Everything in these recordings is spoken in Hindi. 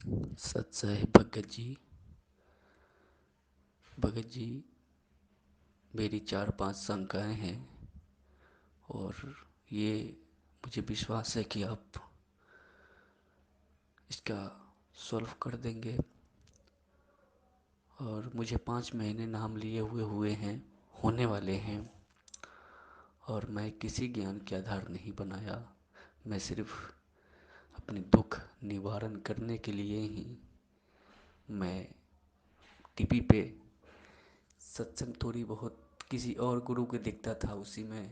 सत्साई भगत जी, मेरी 4-5 शंकाएं हैं और ये मुझे विश्वास है कि आप इसका सॉल्व कर देंगे। और मुझे 5 महीने नाम लिए हुए हैं, होने वाले हैं, और मैं किसी ज्ञान के आधार नहीं बनाया। मैं सिर्फ अपने दुख निवारण करने के लिए ही मैं टीवी पे सत्संग थोड़ी बहुत किसी और गुरु के देखता था, उसी में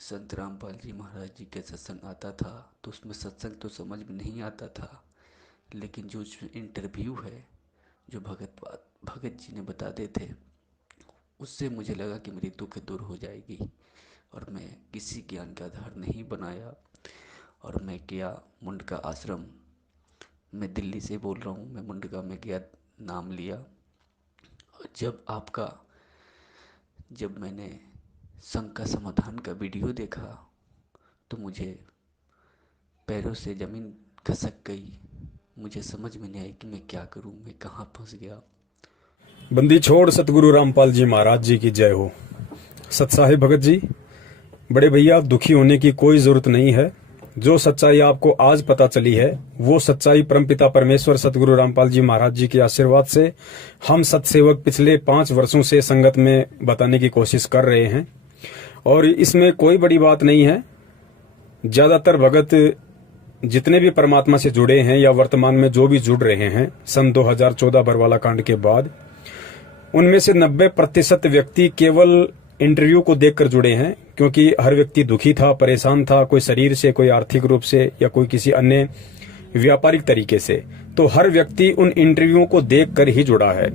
संत रामपाल जी महाराज जी के सत्संग आता था, तो उसमें सत्संग तो समझ में नहीं आता था, लेकिन जो उसमें इंटरव्यू है जो भगत जी ने बताते थे, उससे मुझे लगा कि मेरी दुख दूर हो जाएगी। और मैं किसी ज्ञान का आधार नहीं बनाया और मैं गया मुंडका आश्रम। मैं दिल्ली से बोल रहा हूँ, मैं मुंडका में गया, नाम लिया। और जब मैंने संघ का समाधान का वीडियो देखा तो मुझे पैरों से ज़मीन खसक गई। मुझे समझ में नहीं आई कि मैं क्या करूं, मैं कहाँ फंस गया। बंदी छोड़ सतगुरु रामपाल जी महाराज जी की जय हो। सत्साई भगत जी, बड़े भैया, दुखी होने की कोई जरूरत नहीं है। जो सच्चाई आपको आज पता चली है वो सच्चाई परमपिता परमेश्वर सतगुरु रामपाल जी महाराज जी के आशीर्वाद से हम सत्सेवक पिछले 5 वर्षों से संगत में बताने की कोशिश कर रहे हैं। और इसमें कोई बड़ी बात नहीं है। ज्यादातर भगत जितने भी परमात्मा से जुड़े हैं या वर्तमान में जो भी जुड़ रहे हैं सन 2014 बरवाला कांड के बाद, उनमें से 90% व्यक्ति केवल इंटरव्यू को देखकर जुड़े हैं, क्योंकि हर व्यक्ति दुखी था, परेशान था, कोई शरीर से, कोई आर्थिक रूप से या कोई किसी अन्य व्यापारिक तरीके से। तो हर व्यक्ति उन इंटरव्यू को देखकर ही जुड़ा है।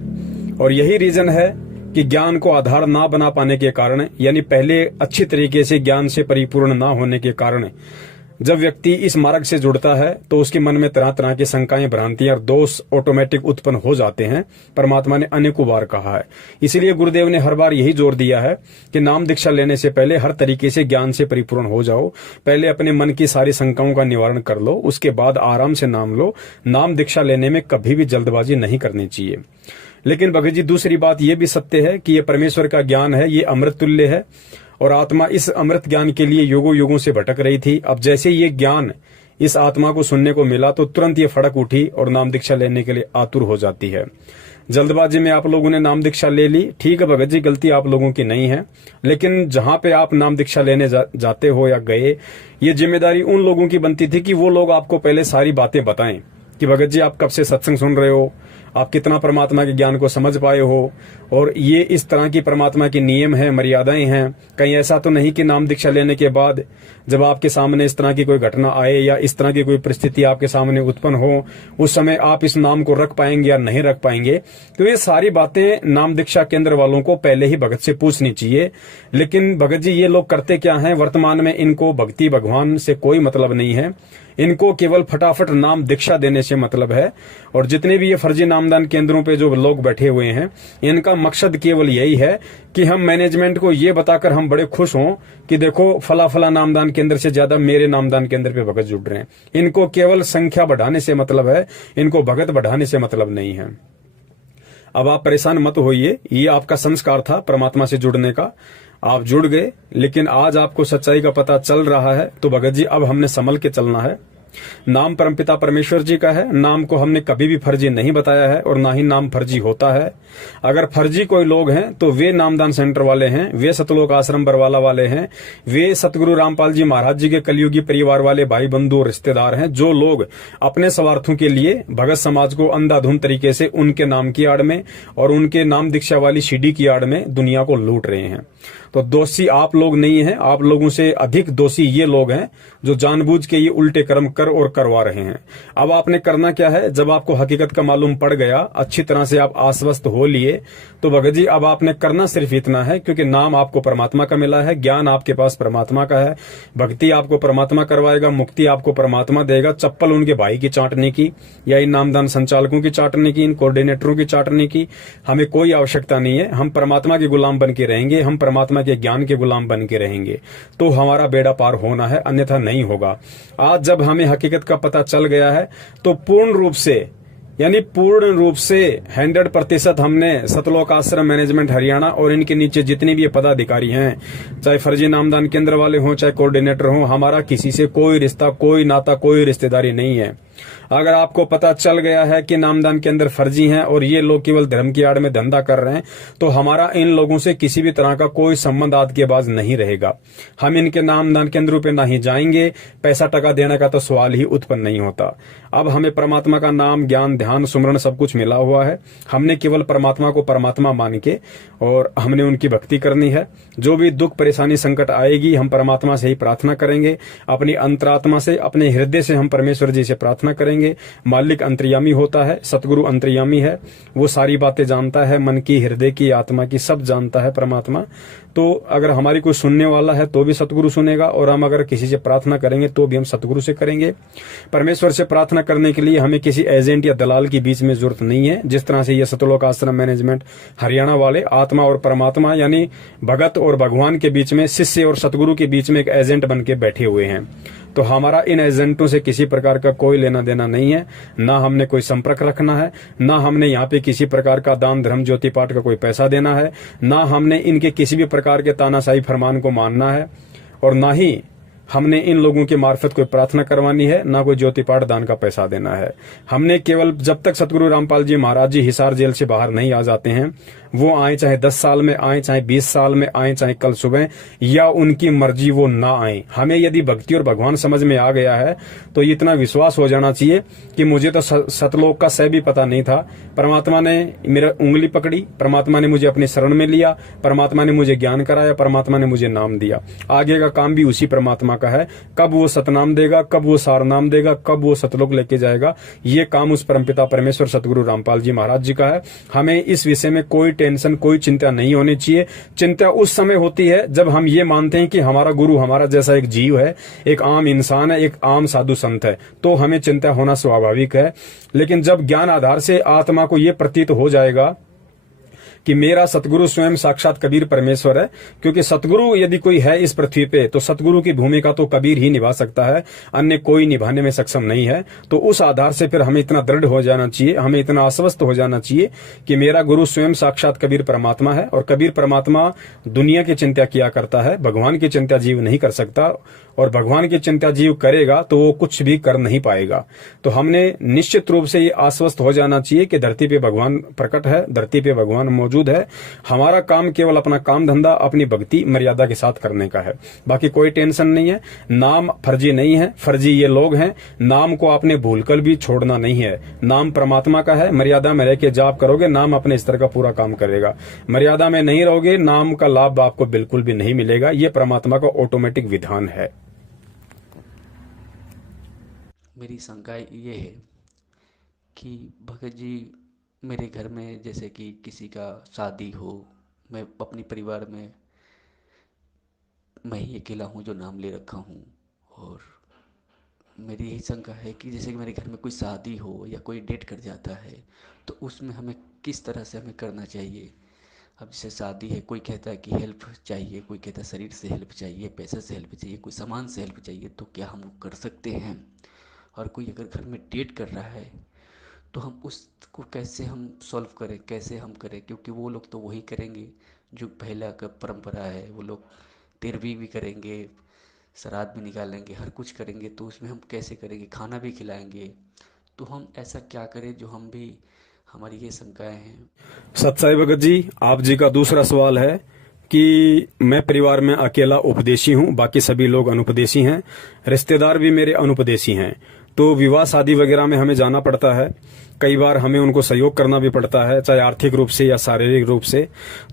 और यही रीजन है कि ज्ञान को आधार ना बना पाने के कारण, यानी पहले अच्छी तरीके से ज्ञान से परिपूर्ण ना होने के कारण, जब व्यक्ति इस मार्ग से जुड़ता है तो उसके मन में तरह तरह की शंकाएं, भ्रांतियां और दोष ऑटोमेटिक उत्पन्न हो जाते हैं। परमात्मा ने अनेकों बार कहा है। इसीलिए गुरुदेव ने हर बार यही जोर दिया है कि नाम दीक्षा लेने से पहले हर तरीके से ज्ञान से परिपूर्ण हो जाओ। पहले अपने मन की सारी शंकाओं का निवारण कर लो, उसके बाद आराम से नाम लो। नाम दीक्षा लेने में कभी भी जल्दबाजी नहीं करनी चाहिए। लेकिन भगत जी, दूसरी बात यह भी सत्य है कि यह परमेश्वर का ज्ञान है, ये अमृत तुल्य है और आत्मा इस अमृत ज्ञान के लिए युगों युगों से भटक रही थी। अब जैसे ये ज्ञान इस आत्मा को सुनने को मिला तो तुरंत ये फड़क उठी और नाम दीक्षा लेने के लिए आतुर हो जाती है। जल्दबाजी में आप लोगों ने नाम दीक्षा ले ली, ठीक है भगत जी, गलती आप लोगों की नहीं है। लेकिन जहां पे आप नाम दीक्षा लेने जाते हो या गए, ये जिम्मेदारी उन लोगों की बनती थी कि वो लोग आपको पहले सारी बातें बताएं कि भगत जी आप कब से सत्संग सुन रहे हो, आप कितना परमात्मा के ज्ञान को समझ पाए हो, और ये इस तरह की परमात्मा के नियम हैं, मर्यादाएं हैं। कहीं ऐसा तो नहीं कि नाम दीक्षा लेने के बाद जब आपके सामने इस तरह की कोई घटना आए या इस तरह की कोई परिस्थिति आपके सामने उत्पन्न हो, उस समय आप इस नाम को रख पाएंगे या नहीं रख पाएंगे। तो ये सारी बातें नाम दीक्षा केंद्र वालों को पहले ही भगत से पूछनी चाहिए। लेकिन भगत जी, ये लोग करते क्या हैं, वर्तमान में इनको भक्ति भगवान से कोई मतलब नहीं है। इनको केवल फटाफट नाम दीक्षा देने से मतलब है। और जितने भी ये फर्जी नामदान केंद्रों पे जो लोग बैठे हुए हैं, इनका मकसद केवल यही है कि हम मैनेजमेंट को ये बताकर हम बड़े खुश हों कि देखो फला फला नामदान केंद्र से ज्यादा मेरे नामदान केंद्र पे भगत जुड़ रहे हैं। इनको केवल संख्या बढ़ाने से मतलब है, इनको भगत बढ़ाने से मतलब नहीं है। अब आप परेशान मत होइए, ये आपका संस्कार था परमात्मा से जुड़ने का, आप जुड़ गए। लेकिन आज आपको सच्चाई का पता चल रहा है तो भगत जी अब हमने संभल के चलना है। नाम परमपिता परमेश्वर जी का है, नाम को हमने कभी भी फर्जी नहीं बताया है और ना ही नाम फर्जी होता है। अगर फर्जी कोई लोग हैं तो वे नामदान सेंटर वाले हैं, वे सतलोक आश्रम बरवाला वाले हैं, वे सतगुरु रामपाल जी महाराज जी के कलयुगी परिवार वाले भाई बंधु और रिश्तेदार हैं, जो लोग अपने स्वार्थों के लिए भगत समाज को अंधाधुंध तरीके से उनके नाम की आड़ में और उनके नाम दीक्षा वाली सीढ़ी की आड़ में दुनिया को लूट रहे हैं। तो दोषी आप लोग नहीं हैं, आप लोगों से अधिक दोषी ये लोग हैं जो जानबूझ के ये उल्टे कर्म कर और करवा रहे हैं। अब आपने करना क्या है, जब आपको हकीकत का मालूम पड़ गया, अच्छी तरह से आप आश्वस्त हो लिए, तो भगत जी अब आपने करना सिर्फ इतना है, क्योंकि नाम आपको परमात्मा का मिला है, ज्ञान आपके पास परमात्मा का है, भक्ति आपको परमात्मा करवाएगा, मुक्ति आपको परमात्मा देगा। चप्पल उनके भाई की चाटने की या इन नामदान संचालकों की चाटने की, इन कोऑर्डिनेटरों की चाटने की हमें कोई आवश्यकता नहीं है। हम परमात्मा के गुलाम बन के रहेंगे, हम परमात्मा के ज्ञान के गुलाम बन के रहेंगे, तो हमारा बेड़ा पार होना है, अन्यथा नहीं होगा। आज जब हमें हकीकत का पता चल गया है तो पूर्ण रूप से 100% हमने सतलोक आश्रम मैनेजमेंट हरियाणा और इनके नीचे जितने भी पदाधिकारी हैं, चाहे फर्जी नामदान केंद्र वाले हों, चाहे कोऑर्डिनेटर हों, हमारा किसी से कोई रिश्ता, कोई नाता, कोई रिश्तेदारी नहीं है। अगर आपको पता चल गया है कि नामदान केंद्र फर्जी हैं और ये लोग केवल धर्म की आड़ में धंधा कर रहे हैं, तो हमारा इन लोगों से किसी भी तरह का कोई संबंध आज के बाद नहीं रहेगा। हम इनके नामदान केंद्रों पे नहीं जाएंगे, पैसा टका देने का तो सवाल ही उत्पन्न नहीं होता। अब हमें परमात्मा का नाम, ज्ञान, ध्यान, सुमरण सब कुछ मिला हुआ है। हमने केवल परमात्मा को परमात्मा मान के और हमने उनकी भक्ति करनी है। जो भी दुख, परेशानी, संकट आएगी, हम परमात्मा से ही प्रार्थना करेंगे। अपनी अंतरात्मा से, अपने हृदय से हम परमेश्वर जी से प्रार्थना करेंगे। मालिक अंतर्यामी होता है, सतगुरु अंतर्यामी है, वो सारी बातें जानता है, मन की, हृदय की, आत्मा की, सब जानता है परमात्मा। तो अगर हमारी कोई सुनने वाला है तो भी सतगुरु सुनेगा, और हम अगर किसी से प्रार्थना करेंगे तो भी हम सतगुरु से करेंगे। परमेश्वर से प्रार्थना करने के लिए हमें किसी एजेंट या दलाल की बीच में जरूरत नहीं है। जिस तरह से ये सतलोक आश्रम मैनेजमेंट हरियाणा वाले आत्मा और परमात्मा यानी भगत और भगवान के बीच में, शिष्य और सतगुरु के बीच में एक एजेंट बन के बैठे हुए हैं, तो हमारा इन एजेंटों से किसी प्रकार का कोई लेना देना नहीं है। ना हमने कोई संपर्क रखना है, ना हमने यहाँ पे किसी प्रकार का दान, धर्म, ज्योति पाठ का कोई पैसा देना है, ना हमने इनके किसी भी प्रकार के तानाशाही फरमान को मानना है, और ना ही हमने इन लोगों के मार्फत कोई प्रार्थना करवानी है, ना कोई ज्योति पाठ दान का पैसा देना है। हमने केवल जब तक सतगुरु रामपाल जी महाराज जी हिसार जेल से बाहर नहीं आ जाते हैं, वो आए चाहे 10 साल में आए, चाहे 20 साल में आए, चाहे कल सुबह, या उनकी मर्जी वो ना आए। हमें यदि भक्ति और भगवान समझ में आ गया है तो इतना विश्वास हो जाना चाहिए कि मुझे तो सतलोक का सह भी पता नहीं था। परमात्मा ने मेरा उंगली पकड़ी, परमात्मा ने मुझे अपनी शरण में लिया, परमात्मा ने मुझे ज्ञान कराया, परमात्मा ने मुझे नाम दिया। आगे का काम भी उसी परमात्मा का है। कब वो सतनाम देगा, कब वो सार नाम देगा, कब वो सतलोक लेके जाएगा, ये काम उस परमपिता परमेश्वर सतगुरु रामपाल जी महाराज जी का है। हमें इस विषय में कोई टेंशन, कोई चिंता नहीं होनी चाहिए। चिंता उस समय होती है जब हम ये मानते हैं कि हमारा गुरु हमारा जैसा एक जीव है, एक आम इंसान है, एक आम साधु संत है, तो हमें चिंता होना स्वाभाविक है। लेकिन जब ज्ञान आधार से आत्मा को यह प्रतीत हो जाएगा कि मेरा सतगुरु स्वयं साक्षात कबीर परमेश्वर है, क्योंकि सतगुरु यदि कोई है इस पृथ्वी पे तो सतगुरु की भूमिका तो कबीर ही निभा सकता है, अन्य कोई निभाने में सक्षम नहीं है। तो उस आधार से फिर हमें इतना दृढ़ हो जाना चाहिए, हमें इतना आश्वस्त हो जाना चाहिए कि मेरा गुरु स्वयं साक्षात कबीर परमात्मा है, और कबीर परमात्मा दुनिया की चिंता किया करता है, भगवान की चिंता जीव नहीं कर सकता, और भगवान की चिंता जीव करेगा तो वो कुछ भी कर नहीं पाएगा। तो हमने निश्चित रूप से ये आश्वस्त हो जाना चाहिए कि धरती पे भगवान प्रकट है, धरती पे भगवान मौजूद है। हमारा काम केवल अपना काम धंधा, अपनी भक्ति मर्यादा के साथ करने का है, बाकी कोई टेंशन नहीं है। नाम फर्जी नहीं है, फर्जी ये लोग हैं। नाम को आपने भूलकर भी छोड़ना नहीं है। नाम परमात्मा का है, मर्यादा में रह के जाप करोगे, नाम अपने स्तर का पूरा काम करेगा। मर्यादा में नहीं रहोगे, नाम का लाभ आपको बिल्कुल भी नहीं मिलेगा। ये परमात्मा का ऑटोमेटिक विधान है। मेरी शंका ये है कि भगत जी, मेरे घर में जैसे कि किसी का शादी हो, मैं अपनी परिवार में मैं ही अकेला हूँ जो नाम ले रखा हूँ, और मेरी यही शंका है कि जैसे कि मेरे घर में कोई शादी हो या कोई डेट कर जाता है तो उसमें हमें किस तरह से हमें करना चाहिए। अब जैसे शादी है, कोई कहता है कि हेल्प चाहिए, कोई कहता है शरीर से हेल्प चाहिए, पैसे से हेल्प चाहिए, कोई सामान से हेल्प चाहिए, तो क्या हम कर सकते हैं। और कोई अगर घर में डेट कर रहा है तो हम उसको कैसे हम सॉल्व करें, कैसे हम करें, क्योंकि वो लोग तो वही करेंगे जो पहला का परंपरा है। वो लोग तेरवी भी करेंगे, श्राद्ध भी निकालेंगे, हर कुछ करेंगे, तो उसमें हम कैसे करेंगे, खाना भी खिलाएंगे। तो हम ऐसा क्या करें जो हम भी, हमारी ये शंकाएं हैं। सत्साई भगत जी, आप जी का दूसरा सवाल है कि मैं परिवार में अकेला उपदेशी हूँ, बाकी सभी लोग अनुपदेशी हैं, रिश्तेदार भी मेरे अनुपदेशी हैं, तो विवाह शादी वगैरह में हमें जाना पड़ता है। कई बार हमें उनको सहयोग करना भी पड़ता है, चाहे आर्थिक रूप से या शारीरिक रूप से।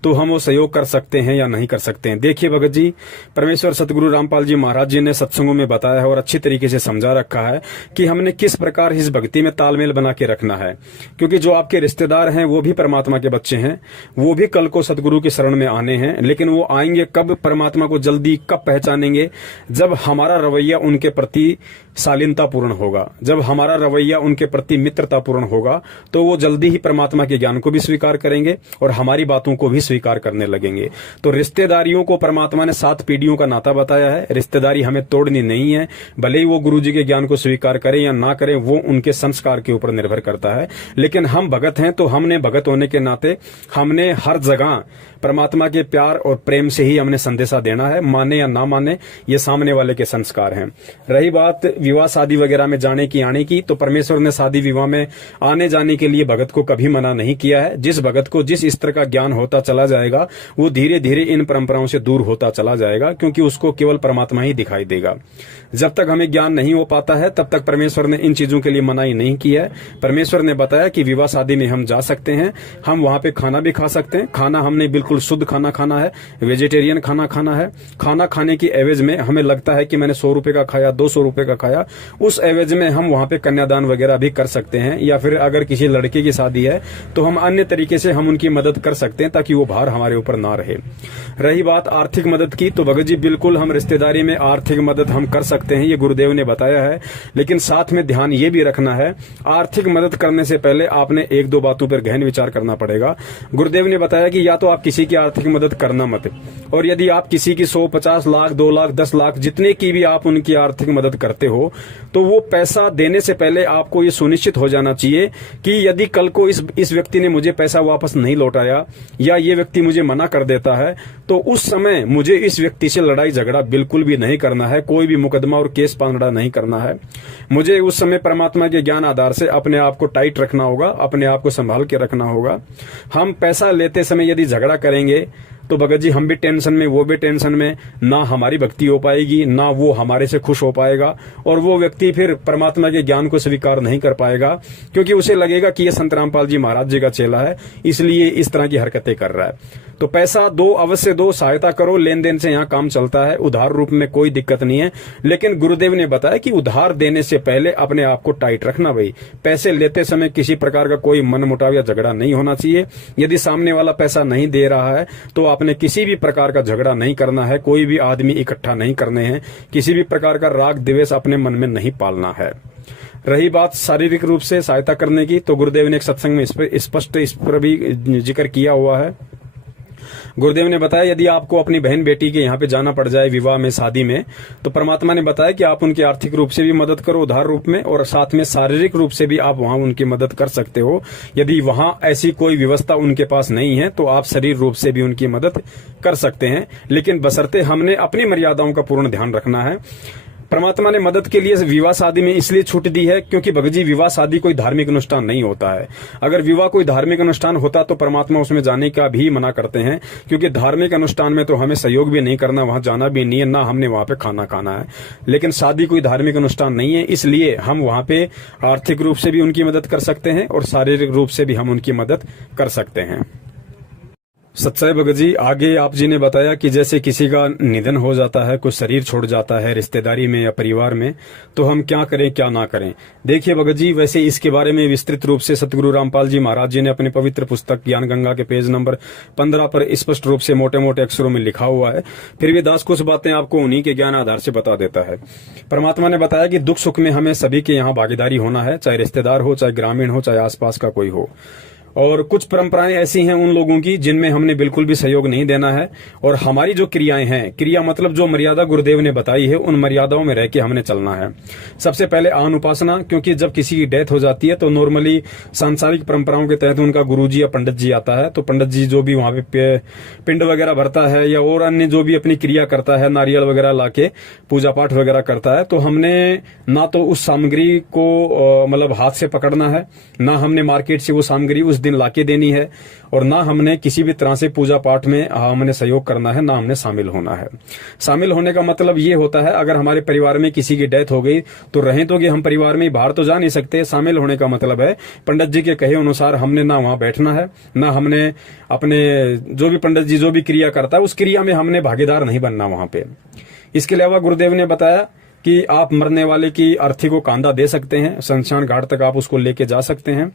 तो हम वो सहयोग कर सकते हैं या नहीं कर सकते हैं। देखिए भगत जी, परमेश्वर सतगुरु रामपाल जी महाराज जी ने सत्संगों में बताया है और अच्छी तरीके से समझा रखा है कि हमने किस प्रकार इस भक्ति में तालमेल बना के रखना है। क्योंकि जो आपके रिश्तेदार हैं वो भी परमात्मा के बच्चे हैं, वो भी कल को सतगुरु की शरण में आने हैं, लेकिन वो आएंगे कब, परमात्मा को जल्दी कब पहचानेंगे, जब हमारा रवैया उनके प्रति शालीनतापूर्ण होगा, जब हमारा रवैया उनके प्रति मित्रतापूर्ण होगा, तो वो जल्दी ही परमात्मा के ज्ञान को भी स्वीकार करेंगे और हमारी बातों को भी स्वीकार करने लगेंगे। तो रिश्तेदारियों को परमात्मा ने 7 पीढ़ियों का नाता बताया है। रिश्तेदारी हमें तोड़नी नहीं है, भले ही वो गुरु जी के ज्ञान को स्वीकार करें या ना करें, वो उनके संस्कार के ऊपर निर्भर करता है। लेकिन हम भगत हैं, तो हमने भगत होने के नाते हमने हर जगह परमात्मा के प्यार और प्रेम से ही हमने संदेशा देना है, माने या ना माने, ये सामने वाले के संस्कार हैं। रही बात विवाह शादी वगैरह में जाने की आने की, तो परमेश्वर ने शादी विवाह में आने जाने के लिए भगत को कभी मना नहीं किया है। जिस भगत को जिस स्तर का ज्ञान होता चला जाएगा, वो धीरे धीरे इन परंपराओं से दूर होता चला जाएगा, क्योंकि उसको केवल परमात्मा ही दिखाई देगा। जब तक हमें ज्ञान नहीं हो पाता है, तब तक परमेश्वर ने इन चीजों के लिए मनाही नहीं की है। परमेश्वर ने बताया कि विवाह शादी में हम जा सकते हैं, हम वहां पे खाना भी खा सकते हैं। खाना हमने बिल्कुल शुद्ध खाना खाना है, वेजिटेरियन खाना खाना है। खाना खाने की एवज में हमें लगता है कि मैंने 100 रुपए का खाया, 200 रुपए का खाया, उस एवज में हम वहां पे कन्यादान वगैरह भी कर सकते हैं। या फिर अगर किसी लड़के की शादी है, तो हम अन्य तरीके से हम उनकी मदद कर सकते हैं, ताकि वो भार हमारे ऊपर ना रहे। रही बात आर्थिक मदद की, तो भगत जी बिल्कुल हम रिश्तेदारी में आर्थिक मदद हम कर सकते हैं, ये गुरुदेव ने बताया है। लेकिन साथ में ध्यान ये भी रखना है, आर्थिक मदद करने से पहले आपने 1-2 बातों पर गहन विचार करना पड़ेगा। गुरुदेव ने बताया कि या तो आप किसी की आर्थिक मदद करना मत, और यदि आप किसी की 100, 50 लाख, 2 लाख, 10 लाख, जितने की भी आप उनकी आर्थिक मदद करते हो, तो वो पैसा देने से पहले आपको ये सुनिश्चित हो जाना चाहिए कि यदि कल को इस व्यक्ति ने मुझे पैसा वापस नहीं लौटाया, या ये व्यक्ति मुझे मना कर देता है, तो उस समय मुझे इस व्यक्ति से लड़ाई झगड़ा बिल्कुल भी नहीं करना है, कोई भी मुकदमा और केस पांगड़ा नहीं करना है। मुझे उस समय परमात्मा के ज्ञान आधार से अपने आप को टाइट रखना होगा, अपने आप को संभाल के रखना होगा। हम पैसा लेते समय यदि झगड़ा करेंगे, तो भगत जी हम भी टेंशन में, वो भी टेंशन में, ना हमारी भक्ति हो पाएगी, ना वो हमारे से खुश हो पाएगा, और वो व्यक्ति फिर परमात्मा के ज्ञान को स्वीकार नहीं कर पाएगा, क्योंकि उसे लगेगा कि ये संत रामपाल जी महाराज जी का चेला है, इसलिए इस तरह की हरकतें कर रहा है। तो पैसा दो, अवश्य दो, सहायता करो, लेन देन से यहाँ काम चलता है, उधार रूप में कोई दिक्कत नहीं है। लेकिन गुरुदेव ने बताया कि उधार देने से पहले अपने आप को टाइट रखना। भाई पैसे लेते समय किसी प्रकार का कोई मनमुटाव या झगड़ा नहीं होना चाहिए। यदि सामने वाला पैसा नहीं दे रहा है, तो आपने किसी भी प्रकार का झगड़ा नहीं करना है, कोई भी आदमी इकट्ठा नहीं करने हैं, किसी भी प्रकार का राग द्वेष अपने मन में नहीं पालना है। रही बात शारीरिक रूप से सहायता करने की, तो गुरुदेव ने एक सत्संग में स्पष्ट इस पर भी जिक्र किया हुआ है। गुरुदेव ने बताया यदि आपको अपनी बहन बेटी के यहाँ पे जाना पड़ जाए विवाह में, शादी में, तो परमात्मा ने बताया कि आप उनकी आर्थिक रूप से भी मदद करो उधार रूप में, और साथ में शारीरिक रूप से भी आप वहां उनकी मदद कर सकते हो। यदि वहां ऐसी कोई व्यवस्था उनके पास नहीं है, तो आप शरीर रूप से भी उनकी मदद कर सकते हैं, लेकिन बशर्ते हमने अपनी मर्यादाओं का पूर्ण ध्यान रखना है। परमात्मा ने मदद के लिए विवाह शादी में इसलिए छूट दी है क्योंकि भगत जी विवाह शादी कोई धार्मिक अनुष्ठान नहीं होता है। अगर विवाह कोई धार्मिक अनुष्ठान होता तो परमात्मा उसमें जाने का भी मना करते हैं, क्योंकि धार्मिक अनुष्ठान में तो हमें सहयोग भी नहीं करना, वहां जाना भी नहीं है, ना हमने वहां पे खाना खाना है। लेकिन शादी कोई धार्मिक अनुष्ठान नहीं है, इसलिए हम वहां पे आर्थिक रूप से भी उनकी मदद कर सकते हैं और शारीरिक रूप से भी हम उनकी मदद कर सकते हैं। सच्चाई भगत जी आगे आप जी ने बताया कि जैसे किसी का निधन हो जाता है, कोई शरीर छोड़ जाता है रिश्तेदारी में या परिवार में, तो हम क्या करें क्या ना करें। देखिए भगत जी, वैसे इसके बारे में विस्तृत रूप से सतगुरु रामपाल जी महाराज जी ने अपने पवित्र पुस्तक ज्ञान गंगा के पेज नंबर 15 पर स्पष्ट रूप से मोटे मोटे अक्षरों में लिखा हुआ है। फिर भी दास कुछ बातें आपको उन्हीं के ज्ञान आधार से बता देता है। परमात्मा ने बताया कि दुख सुख में हमें सभी के यहाँ भागीदारी होना है, चाहे रिश्तेदार हो, चाहे ग्रामीण हो, चाहे आसपास का कोई हो। और कुछ परंपराएं ऐसी हैं उन लोगों की जिनमें हमने बिल्कुल भी सहयोग नहीं देना है, और हमारी जो क्रियाएं हैं, क्रिया मतलब जो मर्यादा गुरुदेव ने बताई है, उन मर्यादाओं में रह के हमने चलना है। सबसे पहले आन उपासना, क्योंकि जब किसी की डेथ हो जाती है तो नॉर्मली सांसारिक परंपराओं के तहत उनका गुरुजी या पंडित जी आता है, तो पंडित जी जो भी वहां पे पिंड वगैरह भरता है या और अन्य जो भी अपनी क्रिया करता है, नारियल वगैरह लाके पूजा पाठ वगैरह करता है, तो हमने ना तो उस सामग्री को मतलब हाथ से पकड़ना है, ना हमने मार्केट से वो सामग्री उस दिन लाके देनी है, और ना हमने किसी भी तरह से पूजा पाठ में हमने सहयोग करना है, ना हमने शामिल होना है। शामिल होने का मतलब ये होता है अगर हमारे परिवार में किसी की डेथ हो गई तो रहें तो कि हम परिवार में बाहर तो जा नहीं सकते। शामिल होने का मतलब है पंडित जी के कहे अनुसार हमने ना वहां बैठना है, ना हमने अपने जो भी पंडित जी जो भी क्रिया करता है उस क्रिया में हमने भागीदार नहीं बनना वहां पे। इसके अलावा गुरुदेव ने बताया कि आप मरने वाले की अर्थी को कांदा दे सकते हैं, शमशान घाट तक आप उसको लेके जा सकते हैं।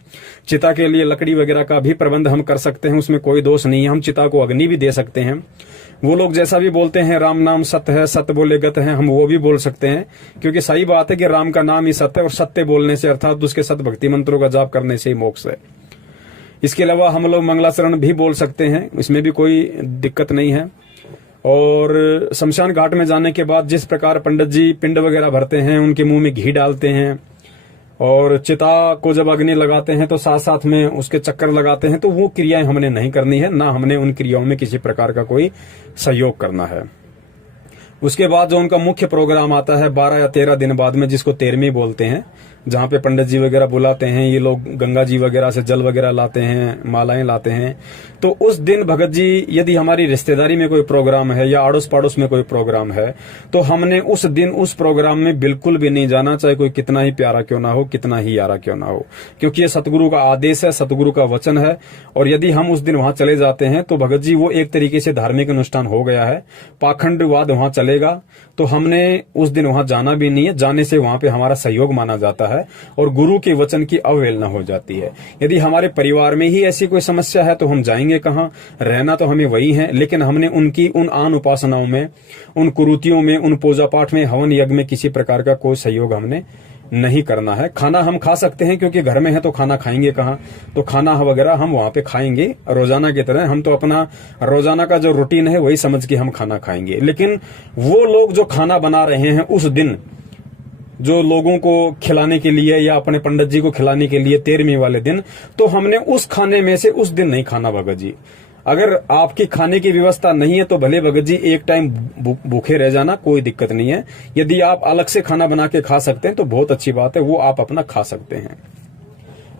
चिता के लिए लकड़ी वगैरह का भी प्रबंध हम कर सकते हैं, उसमें कोई दोष नहीं है। हम चिता को अग्नि भी दे सकते हैं। वो लोग जैसा भी बोलते हैं राम नाम सत्य है, सत्य बोले गत है, हम वो भी बोल सकते हैं, क्योंकि सही बात है कि राम का नाम ही सत्य है और सत्य बोलने से अर्थात उसके सत भक्ति मंत्रों का जाप करने से ही मोक्ष है। इसके अलावा हम लोग मंगलाचरण भी बोल सकते हैं, इसमें भी कोई दिक्कत नहीं है। और शमशान घाट में जाने के बाद जिस प्रकार पंडित जी पिंड वगैरह भरते हैं, उनके मुंह में घी डालते हैं और चिता को जब अग्नि लगाते हैं तो साथ साथ में उसके चक्कर लगाते हैं, तो वो क्रियाएं हमने नहीं करनी है, ना हमने उन क्रियाओं में किसी प्रकार का कोई सहयोग करना है। उसके बाद जो उनका मुख्य प्रोग्राम आता है 12 या 13 दिन बाद में, जिसको 13वीं बोलते हैं, जहां पे पंडित जी वगैरह बुलाते हैं, ये लोग गंगा जी वगैरह से जल वगैरह लाते हैं, मालाएं लाते हैं। तो उस दिन भगत जी, यदि हमारी रिश्तेदारी में कोई प्रोग्राम है या आड़ोस पड़ोस में कोई प्रोग्राम है, तो हमने उस दिन उस प्रोग्राम में बिल्कुल भी नहीं जाना, चाहे कोई कितना ही प्यारा क्यों ना हो, कितना ही यारा क्यों ना हो, क्योंकि ये सतगुरु का आदेश है, सतगुरु का वचन है। और यदि हम उस दिन वहां चले जाते हैं तो भगत जी वो एक तरीके से धार्मिक अनुष्ठान हो गया है, पाखंडवाद वहां चलेगा, तो हमने उस दिन वहां जाना भी नहीं है। जाने से वहां पे हमारा सहयोग माना जाता है और गुरु के वचन की अवहेलना हो जाती है। यदि हमारे परिवार में ही ऐसी कोई समस्या है तो हम जाएंगे कहां, रहना तो हमें वही है, लेकिन हमने उनकी उन आन उपासनाओं में, उन कुरीतियों में, उन पूजा पाठ में, हवन यज्ञ में किसी प्रकार का कोई सहयोग हमने नहीं करना है। खाना हम खा सकते हैं क्योंकि घर में है, तो खाना खाएंगे कहां, तो खाना वगैरह हम वहां पे खाएंगे रोजाना की तरह। हम तो अपना रोजाना का जो रूटीन है वही समझ के हम खाना खाएंगे। लेकिन वो लोग जो खाना बना रहे हैं उस दिन, जो लोगों को खिलाने के लिए या अपने पंडित जी को खिलाने के लिए 13वीं वाले दिन, तो हमने उस खाने में से उस दिन नहीं खाना भगत जी। अगर आपकी खाने की व्यवस्था नहीं है तो भले भगत जी एक टाइम भूखे रह जाना, कोई दिक्कत नहीं है। यदि आप अलग से खाना बना के खा सकते हैं तो बहुत अच्छी बात है, वो आप अपना खा सकते हैं।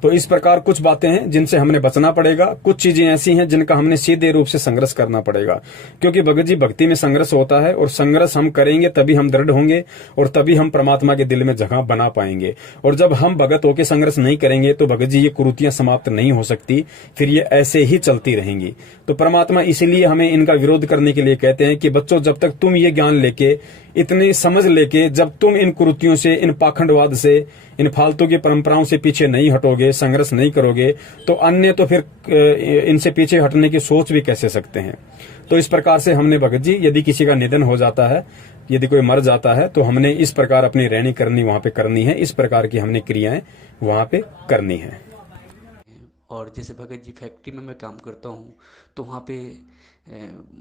तो इस प्रकार कुछ बातें हैं जिनसे हमने बचना पड़ेगा, कुछ चीजें ऐसी हैं जिनका हमने सीधे रूप से संघर्ष करना पड़ेगा, क्योंकि भगत जी भक्ति में संघर्ष होता है और संघर्ष हम करेंगे तभी हम दृढ़ होंगे और तभी हम परमात्मा के दिल में जगह बना पाएंगे। और जब हम भगत होकर संघर्ष नहीं करेंगे तो भगत जी ये कुरीतियां समाप्त नहीं हो सकती, फिर ये ऐसे ही चलती रहेंगी। तो परमात्मा इसीलिए हमें इनका विरोध करने के लिए कहते हैं कि बच्चों, जब तक तुम ये ज्ञान लेके, इतनी समझ लेके, जब तुम इन कुरीतियों से, इन पाखंडवाद से, इन फालतू की परंपराओं से पीछे नहीं हटोगे, संघर्ष नहीं करोगे, तो अन्य तो फिर इनसे पीछे हटने की सोच भी कैसे सकते हैं। तो इस प्रकार से हमने भगत जी, यदि किसी का निधन हो जाता है, यदि कोई मर जाता है, तो हमने इस प्रकार अपनी रहनी करनी वहां पे करनी है, इस प्रकार की हमने क्रियाएं वहां पे करनी है। और जैसे भगत जी फैक्ट्री में मैं काम करता हूँ, तो वहाँ पे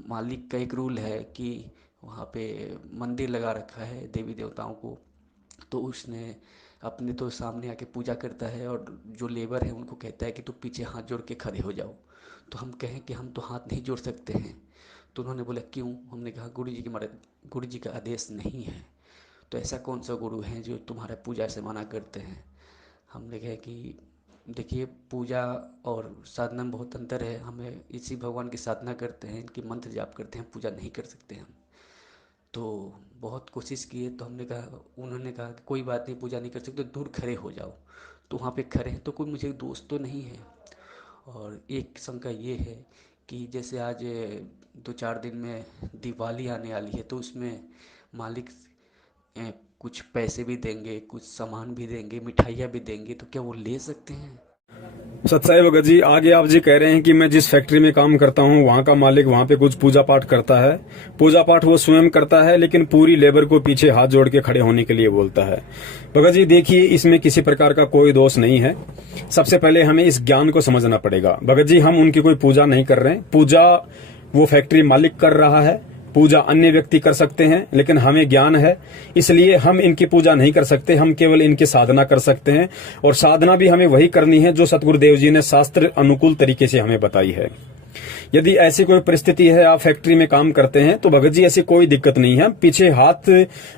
मालिक का एक रूल है कि वहाँ पे मंदिर लगा रखा है देवी देवताओं को, तो उसने अपने तो सामने आके पूजा करता है और जो लेबर है उनको कहता है कि तू पीछे हाथ जोड़ के खड़े हो जाओ। तो हम कहें कि हम तो हाथ नहीं जोड़ सकते हैं। तो उन्होंने बोला क्यों? हमने कहा गुरु जी की गुरु जी का आदेश नहीं है। तो ऐसा कौन सा गुरु है जो तुम्हारा पूजा से मना करते हैं? हमने कहा कि देखिए, पूजा और साधना में बहुत अंतर है। हमें इसी भगवान की साधना करते हैं, इनकी मंत्र जाप करते हैं, पूजा नहीं कर सकते हम। तो बहुत कोशिश किए, तो उन्होंने कहा कि कोई बात नहीं, पूजा नहीं कर सकते, तो दूर खड़े हो जाओ। तो वहाँ पे खड़े हैं, तो कोई मुझे दोस्त तो नहीं है। और एक शंका ये है कि जैसे आज 2-4 दिन में दिवाली आने वाली है, तो उसमें मालिक कुछ पैसे भी देंगे, कुछ सामान भी देंगे, मिठाइयाँ भी देंगे, तो क्या वो ले सकते हैं? सत्साई भगत जी, आगे आप जी कह रहे हैं कि मैं जिस फैक्ट्री में काम करता हूं वहां का मालिक वहां पे कुछ पूजा पाठ करता है। पूजा पाठ वो स्वयं करता है, लेकिन पूरी लेबर को पीछे हाथ जोड़ के खड़े होने के लिए बोलता है। भगत जी देखिए, इसमें किसी प्रकार का कोई दोष नहीं है। सबसे पहले हमें इस ज्ञान को समझना पड़ेगा। भगत जी, हम उनकी कोई पूजा नहीं कर रहे हैं। पूजा वो फैक्ट्री मालिक कर रहा है, पूजा अन्य व्यक्ति कर सकते हैं, लेकिन हमें ज्ञान है, इसलिए हम इनकी पूजा नहीं कर सकते। हम केवल इनकी साधना कर सकते हैं, और साधना भी हमें वही करनी है जो सतगुरुदेव जी ने शास्त्र अनुकूल तरीके से हमें बताई है। यदि ऐसी कोई परिस्थिति है, आप फैक्ट्री में काम करते हैं, तो भगत जी ऐसी कोई दिक्कत नहीं है। पीछे हाथ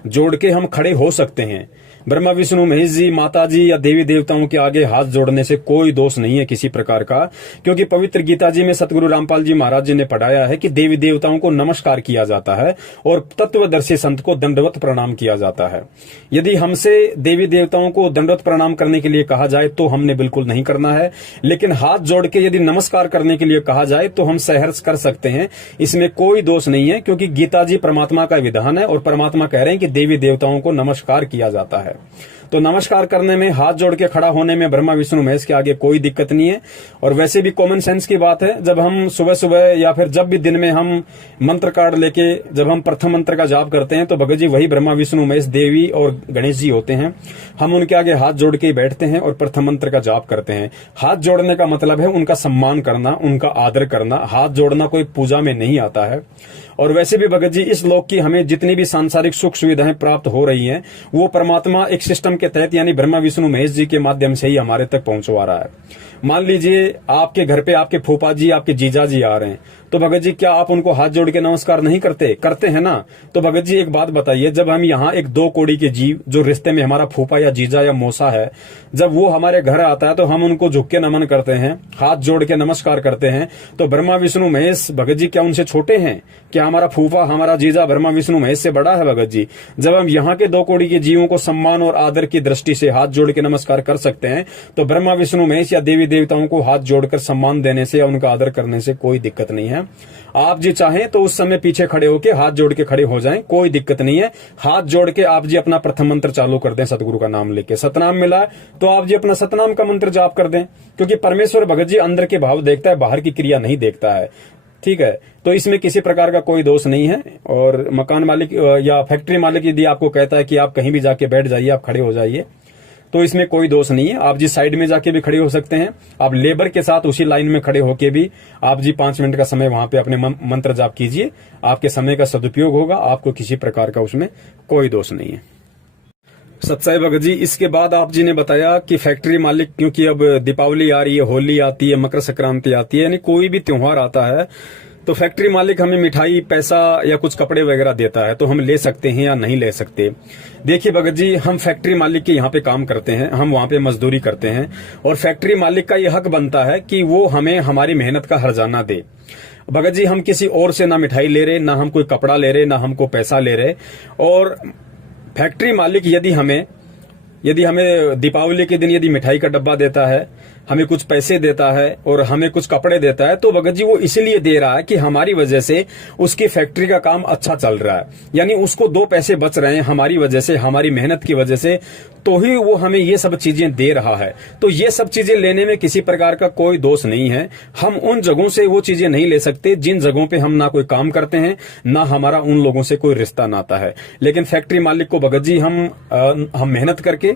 जोड़ के हम खड़े हो सकते हैं। ब्रह्मा विष्णु महेश जी, माता जी या देवी देवताओं के आगे हाथ जोड़ने से कोई दोष नहीं है किसी प्रकार का, क्योंकि पवित्र गीता जी में सतगुरु रामपाल जी महाराज जी ने पढ़ाया है कि देवी देवताओं को नमस्कार किया जाता है और तत्वदर्शी संत को दंडवत प्रणाम किया जाता है। यदि हमसे देवी देवताओं को दंडवत प्रणाम करने के लिए कहा जाए तो हमने बिल्कुल नहीं करना है, लेकिन हाथ जोड़ के यदि नमस्कार करने के लिए कहा जाए तो हम सहर्ष कर सकते हैं। इसमें कोई दोष नहीं है, क्योंकि गीता जी परमात्मा का विधान है और परमात्मा कह रहे हैं कि देवी देवताओं को नमस्कार किया जाता है। तो नमस्कार करने में, हाथ जोड़ के खड़ा होने में ब्रह्मा विष्णु महेश के आगे कोई दिक्कत नहीं है। और वैसे भी कॉमन सेंस की बात है, जब हम सुबह सुबह या फिर जब भी दिन में हम मंत्र कार्ड लेके जब हम प्रथम मंत्र का जाप करते हैं तो भगत जी वही ब्रह्मा विष्णु महेश देवी और गणेश जी होते हैं। हम उनके आगे हाथ जोड़ के बैठते हैं और प्रथम मंत्र का जाप करते हैं। हाथ जोड़ने का मतलब है उनका सम्मान करना, उनका आदर करना। हाथ जोड़ना कोई पूजा में नहीं आता है। और वैसे भी भगत जी इस लोक की हमें जितनी भी सांसारिक सुख सुविधाएं प्राप्त हो रही हैं वो परमात्मा एक सिस्टम के तहत यानी ब्रह्मा विष्णु महेश जी के माध्यम से ही हमारे तक पहुंचवा रहा है। मान लीजिए आपके घर पे आपके फूफा जी, आपके जीजा जी आ रहे हैं, तो भगत जी क्या आप उनको हाथ जोड़ के नमस्कार नहीं करते? करते हैं ना। तो भगत जी एक बात बताइए, जब हम यहाँ एक 2 कौड़ी के जीव जो रिश्ते में हमारा फूफा या जीजा या मौसा है, जब वो हमारे घर आता है तो हम उनको झुक के नमन करते हैं, हाथ जोड़ के नमस्कार करते हैं। तो ब्रह्मा विष्णु महेश भगत जी क्या उनसे छोटे हैं? क्या हमारा फूफा, हमारा जीजा ब्रह्मा विष्णु महेश से बड़ा है? भगत जी जब हम यहाँ के 2 कौड़ी के जीवों को सम्मान और आदर की दृष्टि से हाथ जोड़ के नमस्कार कर सकते हैं, तो ब्रह्मा विष्णु महेश या देवी देवताओं को हाथ जोड़कर सम्मान देने से या उनका आदर करने से कोई दिक्कत नहीं है। आप जी चाहें तो उस समय पीछे खड़े होके हाथ जोड़ के खड़े हो जाएं, कोई दिक्कत नहीं है। हाथ जोड़ के आप जी अपना प्रथम मंत्र चालू कर दें, सतगुरु का नाम लेके। सतनाम मिला है तो आप जी अपना सतनाम का मंत्र जाप कर दें, क्योंकि परमेश्वर भगत जी अंदर के भाव देखता है, बाहर की क्रिया नहीं देखता है। ठीक है, तो इसमें किसी प्रकार का कोई दोष नहीं है। और मकान मालिक या फैक्ट्री मालिक यदि आपको कहता है कि आप कहीं भी जाके बैठ जाइए, आप खड़े हो जाइए, तो इसमें कोई दोष नहीं है। आप जी साइड में जाके भी खड़े हो सकते हैं। आप लेबर के साथ उसी लाइन में खड़े होके भी आप जी 5 मिनट का समय वहां पे अपने मंत्र जाप कीजिए। आपके समय का सदुपयोग होगा, आपको किसी प्रकार का उसमें कोई दोष नहीं है। सत्साई भगत जी, इसके बाद आप जी ने बताया कि फैक्ट्री मालिक, क्योंकि अब दीपावली आ रही है, होली आती है, मकर संक्रांति आती है, यानी कोई भी त्योहार आता है तो फैक्ट्री मालिक हमें मिठाई, पैसा या कुछ कपड़े वगैरह देता है, तो हम ले सकते हैं या नहीं ले सकते? देखिए भगत जी, हम फैक्ट्री मालिक के यहाँ पे काम करते हैं, हम वहां पे मजदूरी करते हैं और फैक्ट्री मालिक का ये हक बनता है कि वो हमें हमारी मेहनत का हर्जाना दे। भगत जी हम किसी और से ना मिठाई ले रहे, ना हम कोई कपड़ा ले रहे, ना हमको पैसा ले रहे। और फैक्ट्री मालिक यदि हमें दीपावली के दिन यदि मिठाई का डब्बा देता है, हमें कुछ पैसे देता है और हमें कुछ कपड़े देता है, तो भगत जी वो इसलिए दे रहा है कि हमारी वजह से उसकी फैक्ट्री का काम अच्छा चल रहा है, यानी उसको 2 पैसे बच रहे हैं हमारी वजह से, हमारी मेहनत की वजह से, तो ही वो हमें ये सब चीजें दे रहा है। तो ये सब चीजें लेने में किसी प्रकार का कोई दोष नहीं है। हम उन जगहों से वो चीजें नहीं ले सकते जिन जगहों पे हम ना कोई काम करते हैं, ना हमारा उन लोगों से कोई रिश्ता नाता है। लेकिन फैक्ट्री मालिक को भगत जी हम मेहनत करके,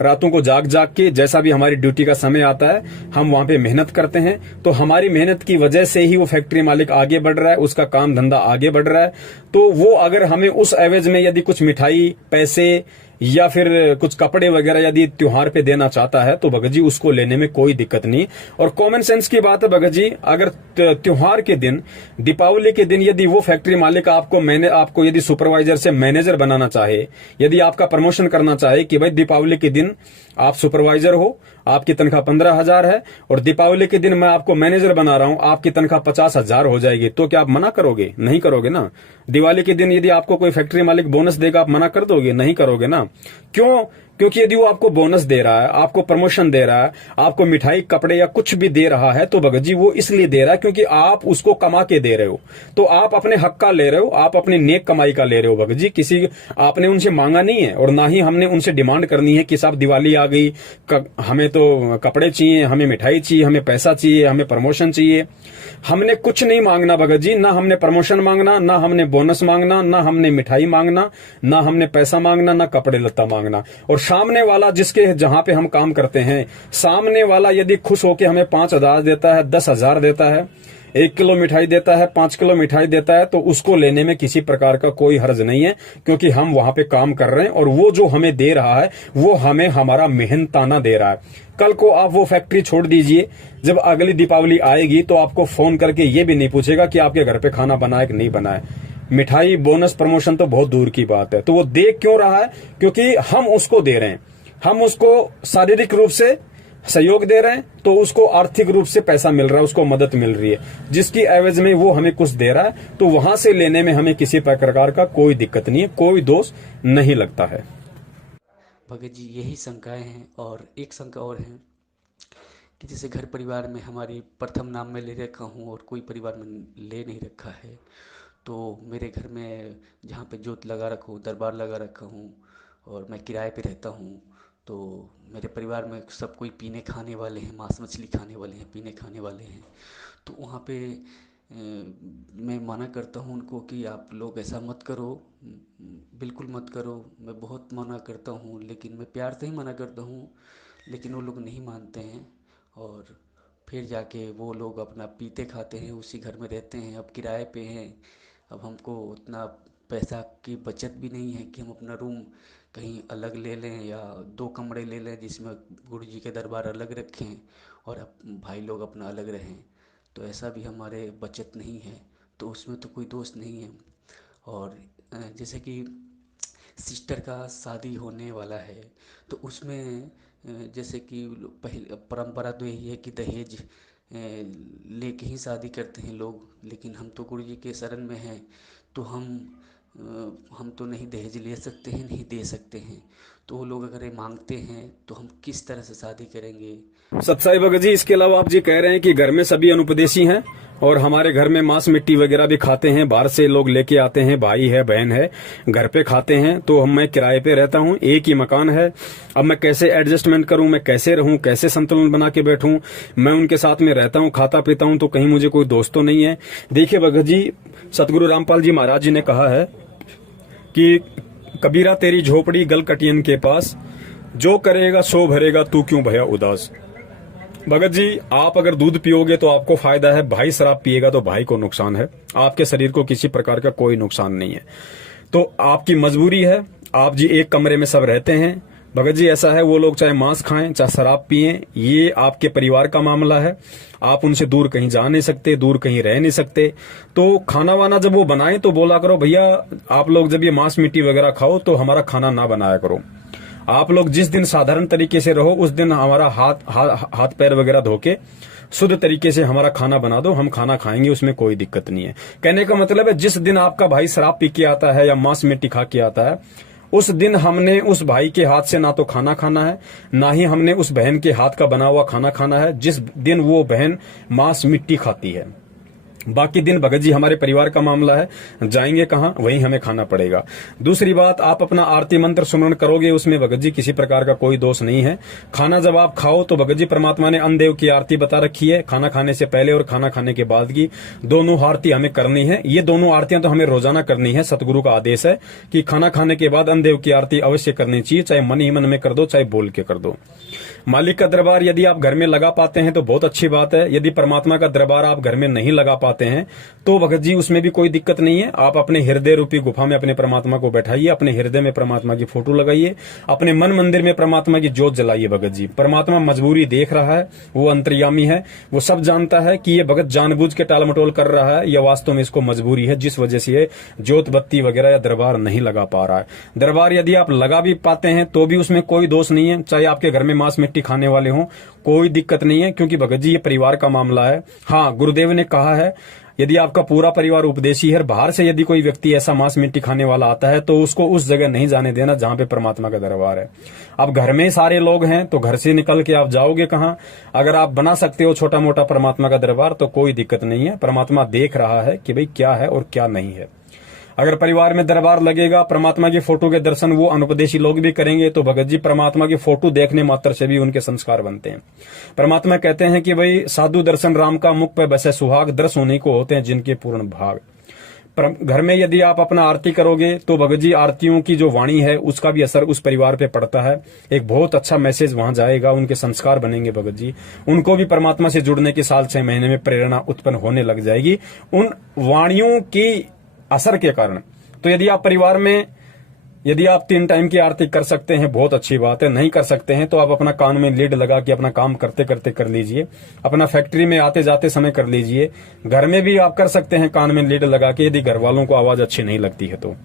रातों को जाग जाग के, जैसा भी हमारी ड्यूटी का समय आता है हम वहां पे मेहनत करते हैं, तो हमारी मेहनत की वजह से ही वो फैक्ट्री मालिक आगे बढ़ रहा है, उसका काम धंधा आगे बढ़ रहा है। तो वो अगर हमें उस एवज में यदि कुछ मिठाई, पैसे या फिर कुछ कपड़े वगैरह यदि त्योहार पे देना चाहता है तो भगत जी उसको लेने में कोई दिक्कत नहीं। और कॉमन सेंस की बात है भगत जी, अगर त्योहार के दिन, दीपावली के दिन यदि वो फैक्ट्री मालिक आपको यदि सुपरवाइजर से मैनेजर बनाना चाहे, यदि आपका प्रमोशन करना चाहे कि भाई दीपावली के दिन आप सुपरवाइजर हो, आपकी तनख्वाह 15,000 है और दीपावली के दिन मैं आपको मैनेजर बना रहा हूं, आपकी तनख्वाह 50,000 हो जाएगी, तो क्या आप मना करोगे? नहीं करोगे ना। दिवाली के दिन यदि आपको कोई फैक्ट्री मालिक बोनस देगा, आप मना कर दोगे? नहीं करोगे ना। क्यों? क्योंकि यदि वो आपको बोनस दे रहा है, आपको प्रमोशन दे रहा है, आपको मिठाई, कपड़े या कुछ भी दे रहा है, तो भगत जी वो इसलिए दे रहा है क्योंकि आप उसको कमा के दे रहे हो। तो आप अपने हक का ले रहे हो, आप अपनी नेक कमाई का ले रहे हो भगत जी। किसी आपने उनसे मांगा नहीं है और ना ही हमने उनसे डिमांड करनी है कि साहब दिवाली आ गई, हमें तो कपड़े चाहिए, हमें मिठाई चाहिए, हमें पैसा चाहिए, हमें प्रमोशन चाहिए। हमने कुछ नहीं मांगना भगत जी, ना हमने प्रमोशन मांगना, ना हमने बोनस मांगना, ना हमने मिठाई मांगना, ना हमने पैसा मांगना, ना कपड़े लत्ता मांगना। और सामने वाला जिसके जहां पे हम काम करते हैं, सामने वाला यदि खुश होके हमें 5,000 देता है, 10,000 देता है, 1 किलो मिठाई देता है, 5 किलो मिठाई देता है, तो उसको लेने में किसी प्रकार का कोई हर्ज नहीं है, क्योंकि हम वहां पे काम कर रहे हैं और वो जो हमें दे रहा है वो हमें हमारा मेहनताना दे रहा है। कल को आप वो फैक्ट्री छोड़ दीजिए, जब अगली दीपावली आएगी तो आपको फोन करके ये भी नहीं पूछेगा कि आपके घर पे खाना बना है कि नहीं बना है। मिठाई, बोनस, प्रमोशन तो बहुत दूर की बात है। तो वो दे क्यों रहा है? क्योंकि हम उसको दे रहे हैं, हम उसको शारीरिक रूप से सहयोग दे रहे हैं, तो उसको आर्थिक रूप से पैसा मिल रहा है, उसको मदद मिल रही है, जिसकी एवज में वो हमें कुछ दे रहा है। तो वहां से लेने में हमें किसी प्रकार का कोई दिक्कत नहीं है, कोई दोष नहीं लगता है। भगत जी यही शंकाएं हैं। और एक शंका और है कि जैसे घर परिवार में हमारे प्रथम नाम में ले रखा हूँ और कोई परिवार में ले नहीं रखा है, तो मेरे घर में जहाँ पे जोत लगा रखा हूँ, दरबार लगा रखा हूँ और मैं किराए पे रहता हूँ, तो मेरे परिवार में सब कोई पीने खाने वाले हैं, मांस मछली खाने वाले हैं, पीने खाने वाले हैं। तो वहाँ पे मैं मना करता हूँ उनको कि आप लोग ऐसा मत करो, बिल्कुल मत करो। मैं बहुत मना करता हूँ, लेकिन मैं प्यार से ही मना करता हूँ, लेकिन वो लोग नहीं मानते हैं। और फिर जाके वो लोग अपना पीते खाते हैं, उसी घर में रहते हैं। अब किराए पे हैं। अब हमको उतना पैसा की बचत भी नहीं है कि हम अपना रूम कहीं अलग ले लें या 2 कमरे ले लें जिसमें गुरु जी के दरबार अलग रखें और भाई लोग अपना अलग रहें। तो ऐसा भी हमारे बचत नहीं है, तो उसमें तो कोई दोष नहीं है। और जैसे कि सिस्टर का शादी होने वाला है, तो उसमें जैसे कि पहले परंपरा तो यही है कि दहेज लेके ही शादी करते हैं लोग, लेकिन हम तो गुरु जी के शरण में हैं। तो हम तो नहीं दहेज ले सकते हैं, नहीं दे सकते हैं। तो वो लोग अगर ये मांगते हैं तो हम किस तरह से शादी करेंगे? सत्साई भगत जी, इसके अलावा आप जी कह रहे हैं कि घर में सभी अनुपदेशी हैं और हमारे घर में मांस मिट्टी वगैरह भी खाते हैं, बाहर से लोग लेके आते हैं, भाई है बहन है, घर पे खाते हैं। तो मैं किराए पे रहता हूँ, एक ही मकान है। अब मैं कैसे एडजस्टमेंट करूं, मैं कैसे रहूं, कैसे संतुलन बना के बैठूं? मैं उनके साथ में रहता हूं, खाता पीता हूं, तो कहीं मुझे कोई दोस्त तो नहीं है? देखिए भगत जी, सतगुरु रामपाल जी महाराज जी ने कहा है कि कबीरा तेरी झोपड़ी गल कटियन के पास, जो करेगा सो भरेगा, तू क्यों भया उदास। भगत जी, आप अगर दूध पियोगे तो आपको फायदा है, भाई शराब पिएगा तो भाई को नुकसान है। आपके शरीर को किसी प्रकार का कोई नुकसान नहीं है। तो आपकी मजबूरी है, आप जी एक कमरे में सब रहते हैं। भगत जी ऐसा है, वो लोग चाहे मांस खाएं चाहे शराब पिएं, ये आपके परिवार का मामला है। आप उनसे दूर कहीं जा नहीं सकते, दूर कहीं रह नहीं सकते। तो खाना वाना जब वो बनाए तो बोला करो, भैया आप लोग जब ये मांस मिट्टी वगैरह खाओ तो हमारा खाना ना बनाया करो। आप लोग जिस दिन साधारण तरीके से रहो, उस दिन हमारा हाथ पैर वगैरह धो के शुद्ध तरीके से हमारा खाना बना दो, हम खाना खाएंगे, उसमें कोई दिक्कत नहीं है। कहने का मतलब है, जिस दिन आपका भाई शराब पी के आता है या मांस मिट्टी खा के आता है, उस दिन हमने उस भाई के हाथ से ना तो खाना खाना है, ना ही हमने उस बहन के हाथ का बना हुआ खाना खाना है जिस दिन वो बहन मांस मिट्टी खाती है। बाकी दिन भगत जी हमारे परिवार का मामला है, जाएंगे कहां, वहीं हमें खाना पड़ेगा। दूसरी बात, आप अपना आरती मंत्र सुमरण करोगे, उसमें भगत जी किसी प्रकार का कोई दोष नहीं है। खाना जब आप खाओ तो भगत जी परमात्मा ने अन्नदेव की आरती बता रखी है, खाना खाने से पहले और खाना खाने के बाद की दोनों आरती हमें करनी है। ये दोनों आरतियां तो हमें रोजाना करनी है। सतगुरु का आदेश है कि खाना खाने के बाद अन्नदेव की आरती अवश्य करनी चाहिए, चाहे मन ही मन में कर दो, चाहे बोल के कर दो। मालिक का दरबार यदि आप घर में लगा पाते हैं तो बहुत अच्छी बात है। यदि परमात्मा का दरबार आप घर में नहीं लगा पाते हैं तो भगत जी उसमें भी कोई दिक्कत नहीं है। आप अपने हृदय रूपी गुफा में अपने परमात्मा को बैठाइए, अपने हृदय में परमात्मा की फोटो लगाइए, अपने मन मंदिर में परमात्मा की ज्योत जलाइए। भगत जी, परमात्मा मजबूरी देख रहा है, वो अंतर्यामी है, वो सब जानता है कि ये भगत जानबूझ के टालमटोल कर रहा है या वास्तव में इसको मजबूरी है, जिस वजह से ये ज्योत बत्ती वगैरह या दरबार नहीं लगा पा रहा है। दरबार यदि आप लगा भी पाते हैं तो भी उसमें कोई दोष नहीं है, चाहे आपके घर में मांस मिट्टी खाने वाले हों, कोई दिक्कत नहीं है, क्योंकि भगत जी ये परिवार का मामला है। हाँ, गुरुदेव ने कहा है, यदि आपका पूरा परिवार उपदेशी है, बाहर से यदि कोई व्यक्ति ऐसा मांस मिट्टी खाने वाला आता है तो उसको उस जगह नहीं जाने देना जहां पे परमात्मा का दरबार है। अब घर में सारे लोग हैं तो घर से निकल के आप जाओगे कहां? अगर आप बना सकते हो छोटा मोटा परमात्मा का दरबार तो कोई दिक्कत नहीं है। परमात्मा देख रहा है कि भाई क्या है और क्या नहीं है। अगर परिवार में दरबार लगेगा, परमात्मा की फोटो के दर्शन वो अनुपदेशी लोग भी करेंगे तो भगत जी परमात्मा की फोटो देखने मात्र से भी उनके संस्कार बनते हैं। परमात्मा कहते हैं कि भाई साधु दर्शन राम का, मुख पे बसे सुहाग, दर्श होने को होते हैं जिनके पूर्ण भाग। घर में यदि आप अपना आरती करोगे तो भगत जी आरतियों की जो वाणी है उसका भी असर उस परिवार पे पड़ता है। एक बहुत अच्छा मैसेज वहां जाएगा, उनके संस्कार बनेंगे। भगत जी उनको भी परमात्मा से जुड़ने की 6 महीने में प्रेरणा उत्पन्न होने लग जाएगी उन वाणियों की असर के कारण। तो यदि आप परिवार में यदि आप 3 टाइम की आरती कर सकते हैं बहुत अच्छी बात है, नहीं कर सकते हैं तो आप अपना कान में लीड लगा के अपना काम करते करते कर लीजिए, अपना फैक्ट्री में आते जाते समय कर लीजिए। घर में भी आप कर सकते हैं कान में लीड लगा के, यदि घर वालों को आवाज अच्छी नहीं लगती है तो।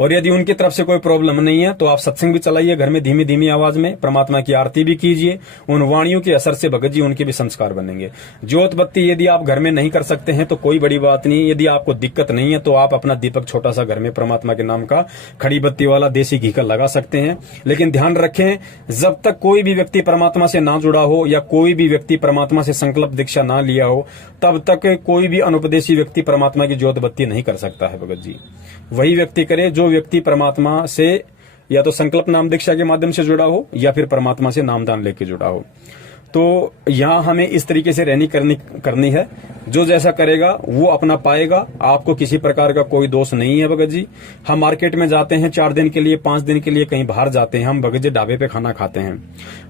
और यदि उनकी तरफ से कोई प्रॉब्लम नहीं है तो आप सत्संग भी चलाइए घर में धीमी धीमी आवाज में, परमात्मा की आरती भी कीजिए। उन वाणियों के असर से भगत जी उनके भी संस्कार बनेंगे। ज्योत बत्ती यदि आप घर में नहीं कर सकते हैं तो कोई बड़ी बात नहीं। यदि आपको दिक्कत नहीं है तो आप अपना दीपक छोटा सा घर में परमात्मा के नाम का खड़ी बत्ती वाला देसी घी का लगा सकते हैं। लेकिन ध्यान रखें, जब तक कोई भी व्यक्ति परमात्मा से ना जुड़ा हो या कोई भी व्यक्ति परमात्मा से संकल्प दीक्षा ना लिया हो, तब तक कोई भी अनुपदेशी व्यक्ति परमात्मा की ज्योत बत्ती नहीं कर सकता है। भगत जी वही व्यक्ति करे जो व्यक्ति परमात्मा से या तो संकल्प नाम दीक्षा के माध्यम से जुड़ा हो या फिर परमात्मा से नामदान लेके जुड़ा हो। तो यहाँ हमें इस तरीके से रहनी करनी है। जो जैसा करेगा वो अपना पाएगा। आपको किसी प्रकार का कोई दोष नहीं है भगत जी। हम मार्केट में जाते हैं 4 दिन के लिए, 5 दिन के लिए कहीं बाहर जाते हैं, हम भगत जी ढाबे पे खाना खाते हैं।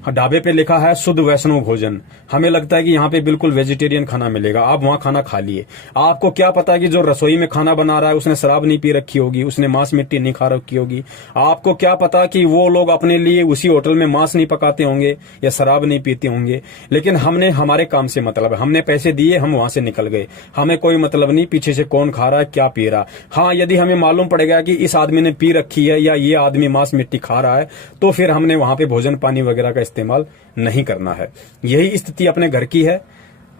ढाबे पे लिखा है शुद्ध वैष्णव भोजन। हमें लगता है कि यहाँ पे बिल्कुल वेजिटेरियन खाना मिलेगा, आप वहाँ खाना खा लिए। आपको क्या पता कि जो रसोई में खाना बना रहा है उसने शराब नहीं पी रखी होगी, उसने मांस मिट्टी नहीं खा रखी होगी। आपको क्या पता कि वो लोग अपने लिए उसी होटल में मांस नहीं पकाते होंगे या शराब नहीं पीते होंगे। लेकिन हमने हमारे काम से मतलब है, हमने पैसे दिए, हम वहां से निकल गए। हमें कोई मतलब नहीं पीछे से कौन खा रहा है, क्या पी रहा। हाँ, यदि हमें मालूम पड़ेगा कि इस आदमी ने पी रखी है या ये आदमी मांस मिट्टी खा रहा है, तो फिर हमने वहां पे भोजन पानी वगैरह का इस्तेमाल नहीं करना है। यही स्थिति अपने घर की है।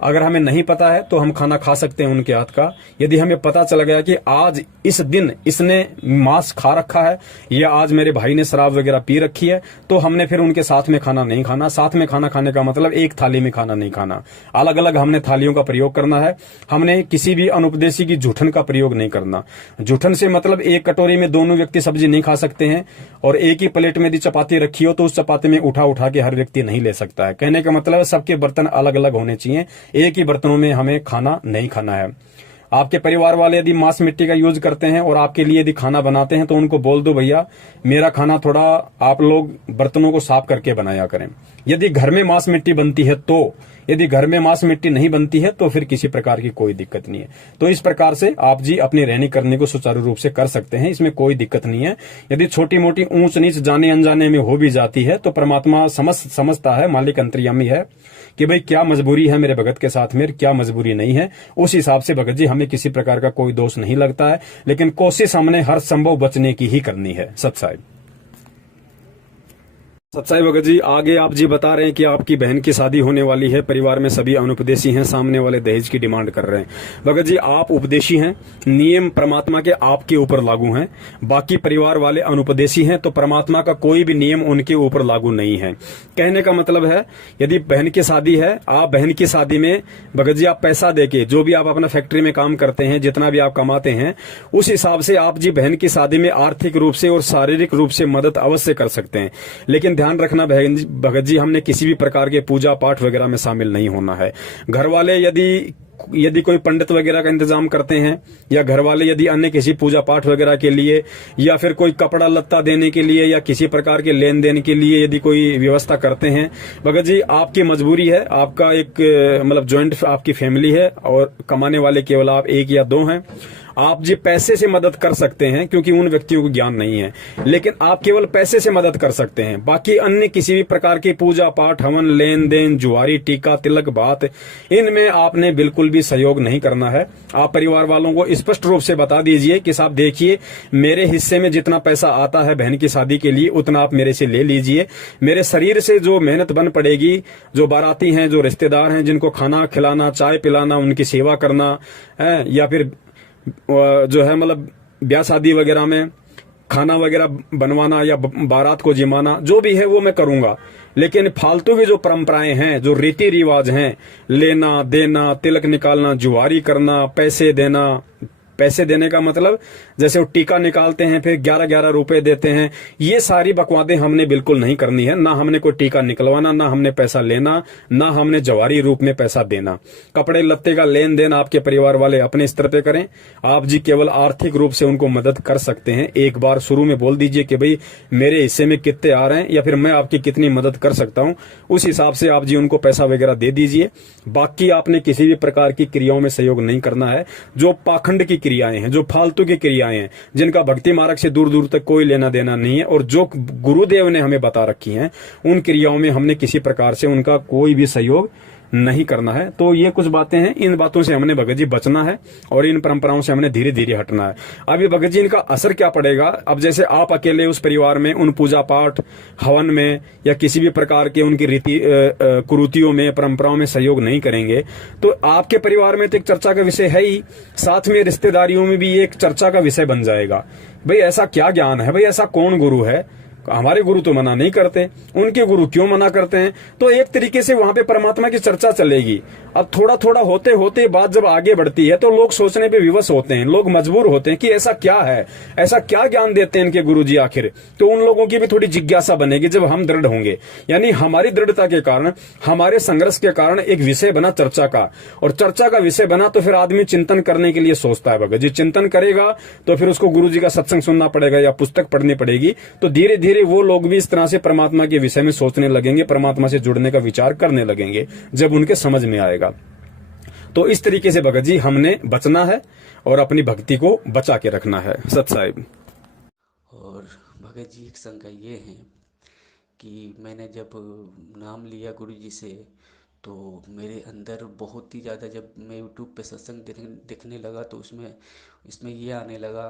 अगर हमें नहीं पता है तो हम खाना खा सकते हैं उनके हाथ का। यदि हमें पता चल गया कि आज इस दिन इसने मांस खा रखा है या आज मेरे भाई ने शराब वगैरह पी रखी है, तो हमने फिर उनके साथ में खाना नहीं खाना। साथ में खाना खाने का मतलब एक थाली में खाना नहीं खाना, अलग अलग हमने थालियों का प्रयोग करना है। हमने किसी भी अनुपदेशी की जूठन का प्रयोग नहीं करना। जूठन से मतलब एक कटोरी में दोनों व्यक्ति सब्जी नहीं खा सकते हैं, और एक ही प्लेट में यदि चपाती रखी हो तो उस चपाती में उठा उठा के हर व्यक्ति नहीं ले सकता है। कहने का मतलब सबके बर्तन अलग अलग होने चाहिए, एक ही बर्तनों में हमें खाना नहीं खाना है। आपके परिवार वाले यदि मांस मिट्टी का यूज करते हैं और आपके लिए यदि खाना बनाते हैं तो उनको बोल दो भैया मेरा खाना थोड़ा आप लोग बर्तनों को साफ करके बनाया करें। यदि घर में मांस मिट्टी बनती है तो, यदि घर में मांस मिट्टी नहीं बनती है तो फिर किसी प्रकार की कोई दिक्कत नहीं है। तो इस प्रकार से आप जी अपनी रहनी करने को सुचारू रूप से कर सकते हैं, इसमें कोई दिक्कत नहीं है। यदि छोटी मोटी ऊंच नीच जाने अनजाने में हो भी जाती है तो परमात्मा समझता है, मालिक अंतर्यामी है कि भाई क्या मजबूरी है मेरे भगत के साथ में, क्या मजबूरी नहीं है। उस हिसाब से भगत जी हमें किसी प्रकार का कोई दोष नहीं लगता है, लेकिन कोशिश हमने हर संभव बचने की ही करनी है। सत्साई सत्साई भगत जी, आगे आप जी बता रहे हैं कि आपकी बहन की शादी होने वाली है, परिवार में सभी अनुपदेशी हैं, सामने वाले दहेज की डिमांड कर रहे हैं। भगत जी आप उपदेशी हैं, नियम परमात्मा के आपके ऊपर लागू हैं, बाकी परिवार वाले अनुपदेशी हैं, तो परमात्मा का कोई भी नियम उनके ऊपर लागू नहीं है। कहने का मतलब है यदि बहन की शादी है, आप बहन की शादी में भगत जी आप पैसा देके, जो भी आप अपना फैक्ट्री में काम करते हैं, जितना भी आप कमाते हैं, उस हिसाब से आप जी बहन की शादी में आर्थिक रूप से और शारीरिक रूप से मदद अवश्य कर सकते हैं। लेकिन ध्यान रखना भगत जी हमने किसी भी प्रकार के पूजा पाठ वगैरह में शामिल नहीं होना है। घर वाले यदि कोई पंडित वगैरह का इंतजाम करते हैं, या घर वाले यदि अन्य किसी पूजा पाठ वगैरह के लिए, या फिर कोई कपड़ा लत्ता देने के लिए, या किसी प्रकार के लेन देन के लिए यदि कोई व्यवस्था करते हैं, भगत जी आपकी मजबूरी है। आपका एक मतलब ज्वाइंट आपकी फैमिली है और कमाने वाले केवल आप 1 या 2 हैं। आप जी पैसे से मदद कर सकते हैं क्योंकि उन व्यक्तियों को ज्ञान नहीं है, लेकिन आप केवल पैसे से मदद कर सकते हैं। बाकी अन्य किसी भी प्रकार की पूजा पाठ, हवन, लेन देन, जुआरी, टीका, तिलक, बात, इनमें आपने बिल्कुल भी सहयोग नहीं करना है। आप परिवार वालों को स्पष्ट रूप से बता दीजिए कि साहब देखिए मेरे हिस्से में जितना पैसा आता है बहन की शादी के लिए उतना आप मेरे से ले लीजिए। मेरे शरीर से जो मेहनत बन पड़ेगी, जो बाराती हैं, जो रिश्तेदार हैं, जिनको खाना खिलाना, चाय पिलाना, उनकी सेवा करना है, या फिर जो है मतलब ब्याह शादी वगैरह में खाना वगैरह बनवाना या बारात को जिमाना, जो भी है वो मैं करूंगा। लेकिन फालतू की जो परंपराएं हैं, जो रीति रिवाज हैं, लेना देना, तिलक निकालना, जुआरी करना, पैसे देना, पैसे देने का मतलब जैसे वो टीका निकालते हैं फिर 11-11 रुपए देते हैं, ये सारी बकवादें हमने बिल्कुल नहीं करनी है। ना हमने कोई टीका निकलवाना, ना हमने पैसा लेना, ना हमने जवारी रूप में पैसा देना। कपड़े लत्ते का लेन देन आपके परिवार वाले अपने स्तर पे करें। आप जी केवल आर्थिक रूप से उनको मदद कर सकते हैं। एक बार शुरू में बोल दीजिए कि भाई मेरे हिस्से में कितने आ रहे हैं या फिर मैं आपकी कितनी मदद कर सकता हूं, उस हिसाब से आप जी उनको पैसा वगैरह दे दीजिए। बाकी आपने किसी भी प्रकार की क्रियाओं में सहयोग नहीं करना है। जो पाखंड की क्रियाएं हैं, जो फालतू की क्रियाएं हैं, जिनका भक्ति मार्ग से दूर दूर तक कोई लेना देना नहीं है, और जो गुरुदेव ने हमें बता रखी हैं, उन क्रियाओं में हमने किसी प्रकार से उनका कोई भी सहयोग नहीं करना है। तो ये कुछ बातें हैं, इन बातों से हमने भगत जी बचना है और इन परंपराओं से हमने धीरे धीरे हटना है। अब ये भगत जी इनका असर क्या पड़ेगा? अब जैसे आप अकेले उस परिवार में उन पूजा पाठ, हवन में या किसी भी प्रकार के उनकी रीति कुरीतियों में, परंपराओं में सहयोग नहीं करेंगे, तो आपके परिवार में तो एक चर्चा का विषय है ही, साथ में रिश्तेदारियों में भी एक चर्चा का विषय बन जाएगा। भाई ऐसा क्या ज्ञान है, भाई ऐसा कौन गुरु है हमारे गुरु तो मना नहीं करते, उनके गुरु क्यों मना करते हैं? तो एक तरीके से वहां पे परमात्मा की चर्चा चलेगी। अब थोड़ा थोड़ा होते होते बात जब आगे बढ़ती है तो लोग सोचने पे विवश होते हैं, लोग मजबूर होते हैं कि ऐसा क्या है, ऐसा क्या ज्ञान देते हैं इनके गुरु जी आखिर। तो उन लोगों की भी थोड़ी जिज्ञासा बनेगी जब हम दृढ़ होंगे, यानी हमारी दृढ़ता के कारण, हमारे संघर्ष के कारण एक विषय बना चर्चा का, और चर्चा का विषय बना तो फिर आदमी चिंतन करने के लिए सोचता है। भगत जी चिंतन करेगा तो फिर उसको गुरु जी का सत्संग सुनना पड़ेगा या पुस्तक पढ़नी पड़ेगी, तो धीरे धीरे वो लोग भी इस तरह से परमात्मा के विषय में सोचने लगेंगे, परमात्मा से जुड़ने का विचार करने लगेंगे जब उनके समझ में आएगा। तो इस तरीके से भगत जी हमने बचना है और अपनी भक्ति को बचा के रखना है। सत साहिब। और भगत जी एक शंका ये है कि मैंने जब नाम लिया गुरु जी से तो मेरे अंदर बहुत ही ज़्यादा, जब मैं यूट्यूब पे सत्संग देखने लगा तो इसमें ये आने लगा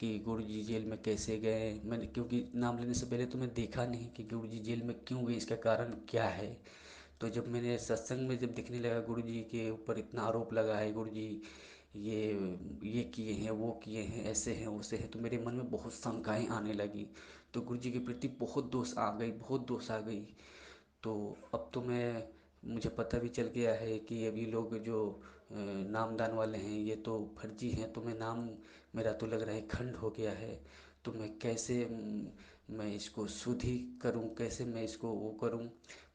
कि गुरु जी जेल में कैसे गए। मैंने, क्योंकि नाम लेने से पहले तो मैं देखा नहीं कि गुरु जी जेल में क्यों गए, इसका कारण क्या है। तो जब मैंने सत्संग में जब दिखने लगा गुरु जी के ऊपर इतना आरोप लगा है, गुरु जी ये किए हैं, वो किए हैं, ऐसे हैं, वैसे हैं, तो मेरे मन में बहुत शंकाएं आने लगी। तो गुरु जी के प्रति बहुत दोष आ गई, बहुत दोष आ गई। तो अब तो मुझे पता भी चल गया है कि अभी लोग जो नामदान वाले हैं ये तो फर्जी हैं। तो मेरा तो लग रहा है खंड हो गया है। तो मैं कैसे मैं इसको शुद्धि करूं, कैसे मैं इसको वो करूं,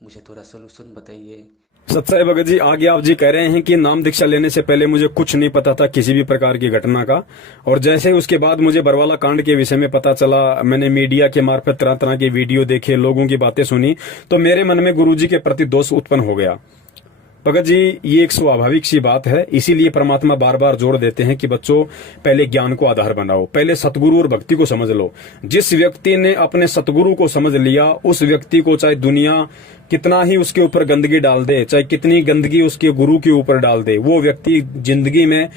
मुझे थोड़ा सलूशन बताइए। सत्साई भगत जी, आगे आप जी कह रहे हैं कि नाम दीक्षा लेने से पहले मुझे कुछ नहीं पता था किसी भी प्रकार की घटना का, और जैसे उसके बाद मुझे बरवाला कांड के विषय में पता चला, मैंने मीडिया के मार्फत तरह तरह के वीडियो देखे, लोगों की बातें सुनी, तो मेरे मन में गुरुजी के प्रति दोष उत्पन्न हो गया। भगत जी ये एक स्वाभाविक सी बात है, इसीलिए परमात्मा बार बार जोर देते हैं कि बच्चों पहले ज्ञान को आधार बनाओ, पहले सतगुरु और भक्ति को समझ लो। जिस व्यक्ति ने अपने सतगुरु को समझ लिया, उस व्यक्ति को चाहे दुनिया कितना ही उसके ऊपर गंदगी डाल दे, चाहे कितनी गंदगी उसके गुरु के ऊपर डाल दे, वो व्यक्ति जिंदगी में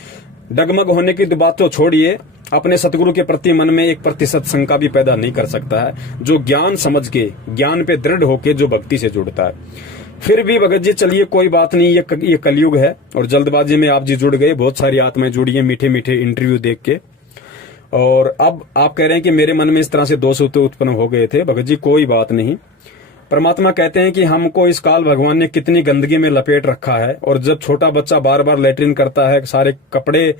डगमग होने की बात तो छोड़िए, अपने सतगुरु के प्रति मन में 1% शंका भी पैदा नहीं कर सकता है। जो ज्ञान समझ के, ज्ञान पे दृढ़ होके जो भक्ति से जुड़ता है। फिर भी भगत जी चलिए कोई बात नहीं, ये कलयुग है और जल्दबाजी में आप जी जुड़ गए, बहुत सारी आत्माएं जुड़ी हैं मीठे मीठे इंटरव्यू देख के, और अब आप कह रहे हैं कि मेरे मन में इस तरह से दोष उत्पन्न हो गए थे। भगत जी कोई बात नहीं, परमात्मा कहते हैं कि हमको इस काल भगवान ने कितनी गंदगी में लपेट रखा है, और जब छोटा बच्चा बार बार लेटरिन करता है, सारे कपड़े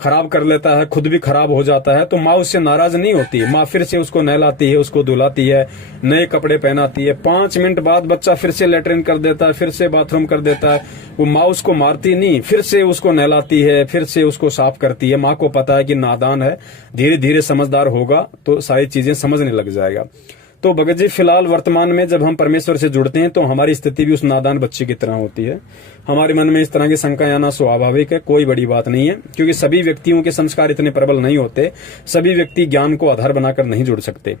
खराब कर लेता है, खुद भी खराब हो जाता है, तो माँ उससे नाराज नहीं होती। माँ फिर से उसको नहलाती है, उसको धुलाती है, नए कपड़े पहनाती है। 5 मिनट बाद बच्चा फिर से लेटरिन कर देता है, फिर से बाथरूम कर देता है, वो माँ उसको मारती नहीं, फिर से उसको नहलाती है, फिर से उसको साफ करती है। माँ को पता है कि नादान है, धीरे धीरे समझदार होगा तो सारी चीजें समझने लग जाएगा। तो भगत जी फिलहाल वर्तमान में जब हम परमेश्वर से जुड़ते हैं तो हमारी स्थिति भी उस नादान बच्चे की तरह होती है। हमारे मन में इस तरह की शंका आना स्वाभाविक है, कोई बड़ी बात नहीं है, क्योंकि सभी व्यक्तियों के संस्कार इतने प्रबल नहीं होते, सभी व्यक्ति ज्ञान को आधार बनाकर नहीं जुड़ सकते।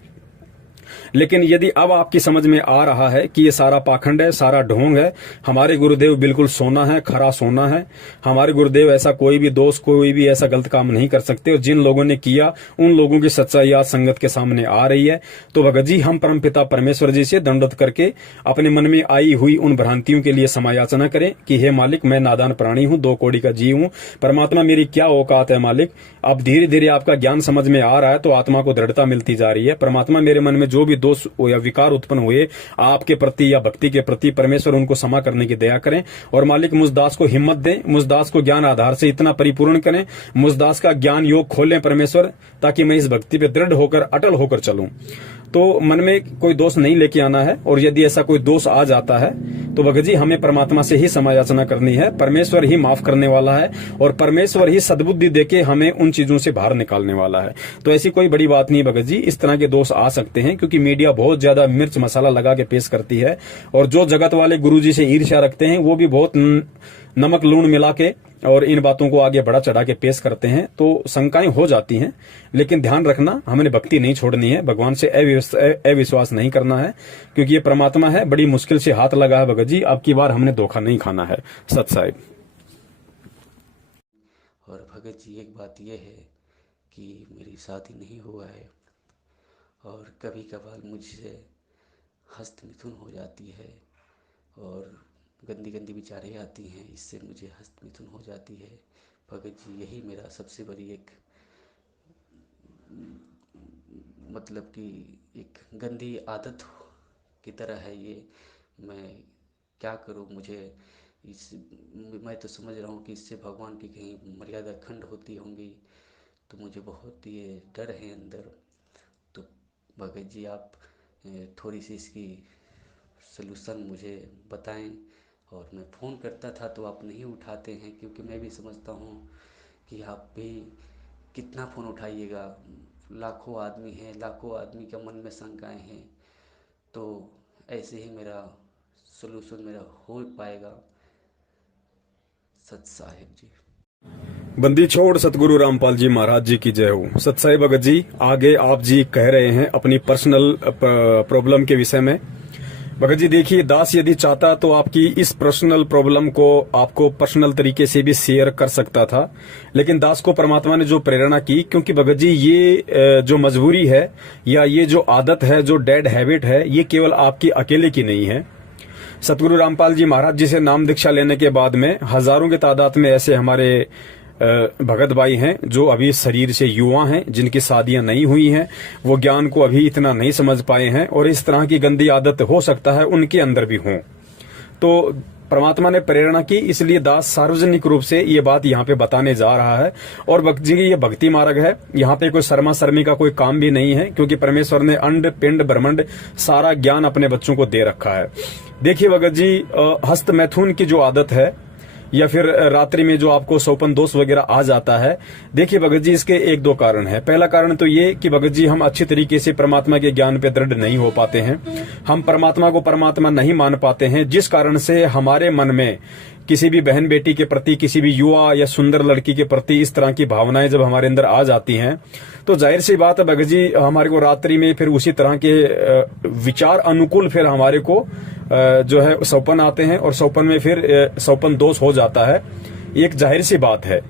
लेकिन यदि अब आपकी समझ में आ रहा है कि ये सारा पाखंड है, सारा ढोंग है, हमारे गुरुदेव बिल्कुल सोना है, खरा सोना है, हमारे गुरुदेव ऐसा कोई भी दोष, कोई भी ऐसा गलत काम नहीं कर सकते, और जिन लोगों ने किया उन लोगों की सच्चाई आज संगत के सामने आ रही है, तो भगत जी हम परमपिता परमेश्वर जी से दंडवत करके अपने मन में आई हुई उन भ्रांतियों के लिए समायाचना करें कि हे मालिक, मैं नादान प्राणी हूं, 2 कौड़ी का जीव हूं, परमात्मा मेरी क्या औकात है मालिक। अब धीरे धीरे आपका ज्ञान समझ में आ रहा है तो आत्मा को दृढ़ता मिलती जा रही है। परमात्मा मेरे मन में जो भी दोष या विकार उत्पन्न हुए आपके प्रति या भक्ति के प्रति, परमेश्वर उनको क्षमा करने की दया करें, और मालिक मुझ दास को हिम्मत दें, मुझ दास को ज्ञान आधार से इतना परिपूर्ण करें, मुझ दास का ज्ञान योग खोलें परमेश्वर, ताकि मैं इस भक्ति पे दृढ़ होकर, अटल होकर चलूं। तो मन में कोई दोष नहीं लेके आना है, और यदि ऐसा कोई दोष आ जाता है तो भगत जी हमें परमात्मा से ही समायाचना करनी है। परमेश्वर ही माफ करने वाला है, और परमेश्वर ही सद्बुद्धि देके हमें उन चीजों से बाहर निकालने वाला है। तो ऐसी कोई बड़ी बात नहीं भगत जी, इस तरह के दोष आ सकते हैं क्योंकि मीडिया बहुत ज्यादा मिर्च मसाला लगा के पेश करती है, और जो जगत वाले गुरुजी से ईर्ष्या रखते हैं वो भी बहुत नमक लूण मिला के और इन बातों को आगे बढ़ा चढ़ा के पेश करते हैं, तो शंकाएं हो जाती हैं। लेकिन ध्यान रखना, हमने भक्ति नहीं छोड़नी है, भगवान से अविश्वास नहीं करना है, क्योंकि ये परमात्मा है, बड़ी मुश्किल से हाथ लगा है भगत जी, अब की बार हमने धोखा नहीं खाना है। सत साहिब। और भगत जी एक बात यह है कि मेरी शादी नहीं हुआ है, और कभी कभार मुझसे हस्त मिथुन हो जाती है, और गंदी गंदी विचारें आती हैं, इससे मुझे हस्त मिथुन हो जाती है। भगत जी यही मेरा सबसे बड़ी एक मतलब कि एक गंदी आदत की तरह है ये। मैं क्या करूँ? मुझे इस मैं तो समझ रहा हूँ कि इससे भगवान की कहीं मर्यादा खंड होती होंगी, तो मुझे बहुत ये डर है अंदर। तो भगत जी आप थोड़ी सी इसकी सलूशन मुझे बताएं। और मैं फ़ोन करता था तो आप नहीं उठाते हैं, क्योंकि मैं भी समझता हूँ कि आप भी कितना फ़ोन उठाइएगा, लाखों आदमी हैं, लाखों आदमी के मन में शंकाएं हैं। तो ऐसे ही मेरा सलूशन मेरा हो पाएगा सत साहिब जी। बंदी छोड़ सतगुरु रामपाल जी महाराज जी की जय हो। सतसाई भगत जी, आगे आप जी कह रहे हैं अपनी पर्सनल प्रॉब्लम के विषय में। भगत जी देखिए, दास यदि चाहता तो आपकी इस पर्सनल प्रॉब्लम को आपको पर्सनल तरीके से भी शेयर कर सकता था, लेकिन दास को परमात्मा ने जो प्रेरणा की, क्योंकि भगत जी ये जो मजबूरी है या ये जो आदत है, जो डेड हैबिट है, ये केवल आपकी अकेले की नहीं है। सतगुरु रामपाल जी महाराज जी से नाम दीक्षा लेने के बाद में हजारों की तादाद में ऐसे हमारे भगत भाई हैं जो अभी शरीर से युवा हैं, जिनकी शादियां नहीं हुई हैं, वो ज्ञान को अभी इतना नहीं समझ पाए हैं और इस तरह की गंदी आदत हो सकता है उनके अंदर भी हो। तो परमात्मा ने प्रेरणा की, इसलिए दास सार्वजनिक रूप से ये बात यहाँ पे बताने जा रहा है। और भक्त जी की ये भक्ति मार्ग है, यहाँ पे कोई शर्मा शर्मी का कोई काम भी नहीं है, क्योंकि परमेश्वर ने अंड पिंड ब्रह्मांड सारा ज्ञान अपने बच्चों को दे रखा है। देखिए भगत जी, हस्त मैथुन की जो आदत है या फिर रात्रि में जो आपको सौपन दोष वगैरह आ जाता है, देखिए भगत जी इसके एक दो कारण है। पहला कारण तो ये कि भगत जी हम अच्छी तरीके से परमात्मा के ज्ञान पे दृढ़ नहीं हो पाते हैं, हम परमात्मा को परमात्मा नहीं मान पाते हैं, जिस कारण से हमारे मन में किसी भी बहन बेटी के प्रति, किसी भी युवा या सुंदर लड़की के प्रति इस तरह की भावनाएं जब हमारे अंदर आ जाती हैं, तो जाहिर सी बात है भगत जी हमारे को रात्रि में फिर उसी तरह के विचार अनुकूल फिर हमारे को जो है सौपन आते हैं और सौपन में फिर सौपन दोष हो जाता है। एक जाहिर सी बात है।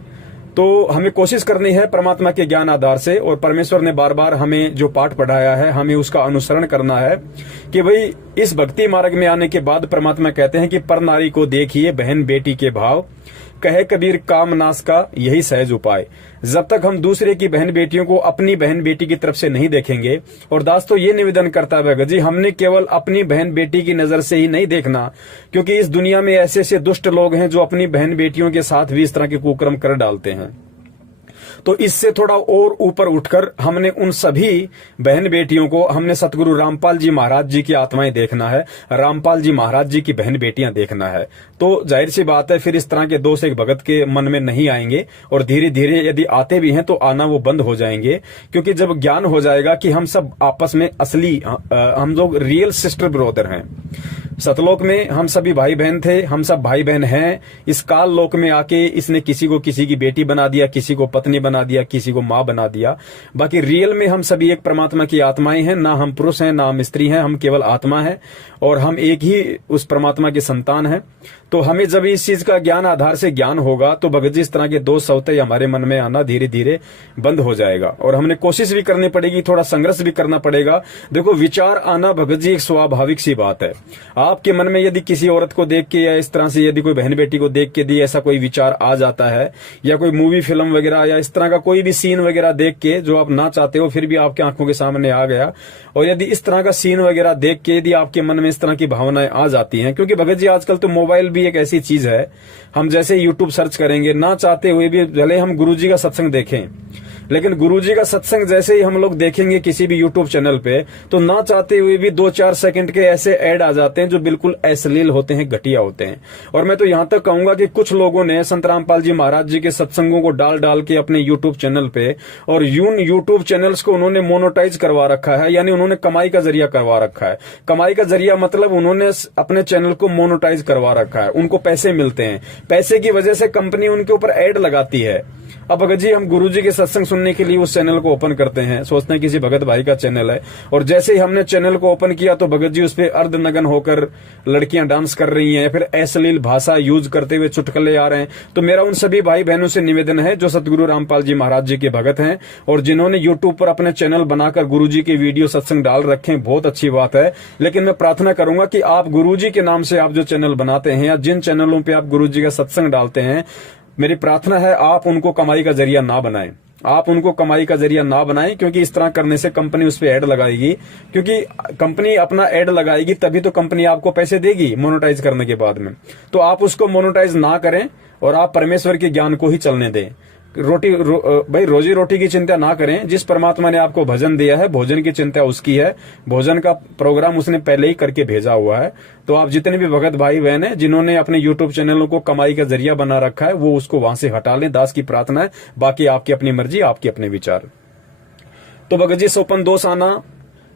तो हमें कोशिश करनी है परमात्मा के ज्ञान आधार से, और परमेश्वर ने बार बार हमें जो पाठ पढ़ाया है हमें उसका अनुसरण करना है कि भाई इस भक्ति मार्ग में आने के बाद परमात्मा कहते हैं कि पर नारी को देखिए बहन बेटी के भाव, कहे कबीर काम नाश का यही सहज उपाय। जब तक हम दूसरे की बहन बेटियों को अपनी बहन बेटी की तरफ से नहीं देखेंगे, और दास तो ये निवेदन करता है भगत जी, हमने केवल अपनी बहन बेटी की नजर से ही नहीं देखना, क्योंकि इस दुनिया में ऐसे ऐसे दुष्ट लोग हैं जो अपनी बहन बेटियों के साथ भी इस तरह के कुकर्म कर डालते हैं। तो इससे थोड़ा और ऊपर उठकर हमने उन सभी बहन बेटियों को, हमने सतगुरु रामपाल जी महाराज जी की आत्माएं देखना है, रामपाल जी महाराज जी की बहन बेटियां देखना है। तो जाहिर सी बात है फिर इस तरह के दोष एक भगत के मन में नहीं आएंगे, और धीरे धीरे यदि आते भी हैं तो आना वो बंद हो जाएंगे, क्योंकि जब ज्ञान हो जाएगा कि हम सब आपस में असली हम लोग रियल सिस्टर ब्रदर हैं। सतलोक में हम सभी भाई बहन थे, हम सब भाई बहन हैं। इस काल लोक में आके इसने किसी को किसी की बेटी बना दिया, किसी को पत्नी बना दिया, किसी को मां बना दिया। बाकी रियल में हम सभी एक परमात्मा की आत्माएं हैं, ना हम पुरुष हैं ना हम स्त्री हैं, हम केवल आत्मा है और हम एक ही उस परमात्मा के संतान हैं। तो हमें जब इस चीज का ज्ञान आधार से ज्ञान होगा तो भगत जी इस तरह के दोष सौते हमारे मन में आना धीरे धीरे बंद हो जाएगा, और हमने कोशिश भी करनी पड़ेगी, थोड़ा संघर्ष भी करना पड़ेगा। देखो विचार आना भगत जी एक स्वाभाविक सी बात है। आपके मन में यदि किसी औरत को देख के या इस तरह से यदि कोई बहन बेटी को देख के यदि ऐसा कोई विचार आ जाता है, या कोई मूवी फिल्म वगैरह या इस तरह का कोई भी सीन वगैरह देख के जो आप ना चाहते हो फिर भी आपके आंखों के सामने आ गया, और यदि इस तरह का सीन वगैरह देख के यदि आपके मन में इस तरह की भावनाएं आ जाती हैं, क्योंकि भगत जी आजकल तो मोबाइल भी एक ऐसी चीज है, हम जैसे यूट्यूब सर्च करेंगे ना चाहते हुए भी, भले हम गुरुजी का सत्संग देखें, लेकिन गुरुजी का सत्संग जैसे ही हम लोग देखेंगे किसी भी यूट्यूब चैनल पे, तो ना चाहते हुए भी 2-4 सेकंड के ऐसे ऐड आ जाते हैं जो बिल्कुल अश्लील होते हैं, घटिया होते हैं। और मैं तो यहां तक कहूंगा कि कुछ लोगों ने संत रामपाल जी महाराज जी के सत्संगों को डाल डाल के अपने यूट्यूब चैनल पे, और यूट्यूब चैनल्स को उन्होंने मोनोटाइज करवा रखा है, यानी उन्होंने कमाई का जरिया करवा रखा है। कमाई का जरिया मतलब उन्होंने अपने चैनल को मोनोटाइज करवा रखा है, उनको पैसे मिलते हैं, पैसे की वजह से कंपनी उनके ऊपर ऐड लगाती है। अब भगत जी हम गुरुजी के सत्संग सुनने के लिए उस चैनल को ओपन करते हैं, सोचते हैं किसी भगत भाई का चैनल है, और जैसे ही हमने चैनल को ओपन किया तो भगत जी उस पर अर्धनग्न होकर लड़कियां डांस कर रही हैं, फिर अश्लील भाषा यूज करते हुए चुटकुले आ रहे हैं। तो मेरा उन सभी भाई बहनों से निवेदन है जो सतगुरु रामपाल जी महाराज जी के भगत हैं और जिन्होंने यूट्यूब पर अपने चैनल बनाकर गुरुजी के वीडियो सत्संग डाल रखे हैं, बहुत अच्छी बात है, लेकिन मैं प्रार्थना करूंगा कि आप गुरुजी के नाम से आप जो चैनल बनाते हैं या जिन चैनलों पे आप गुरुजी का सत्संग डालते हैं, मेरी प्रार्थना है आप उनको कमाई का जरिया ना बनाएं। आप उनको कमाई का जरिया ना बनाएं, क्योंकि इस तरह करने से कंपनी उस पर ऐड लगाएगी, क्योंकि कंपनी अपना ऐड लगाएगी तभी तो कंपनी आपको पैसे देगी मोनेटाइज करने के बाद में। तो आप उसको मोनेटाइज ना करें और आप परमेश्वर के ज्ञान को ही चलने दें। भाई रोजी रोटी की चिंता ना करें। जिस परमात्मा ने आपको भजन दिया है, भोजन की चिंता उसकी है, भोजन का प्रोग्राम उसने पहले ही करके भेजा हुआ है। तो आप जितने भी भगत भाई बहन हैं जिन्होंने अपने यूट्यूब चैनलों को कमाई का जरिया बना रखा है, वो उसको वहां से हटा लें। दास की प्रार्थना है, बाकी आपकी अपनी मर्जी, आपके अपने विचार। तो भगत जी, सोपन दोष आना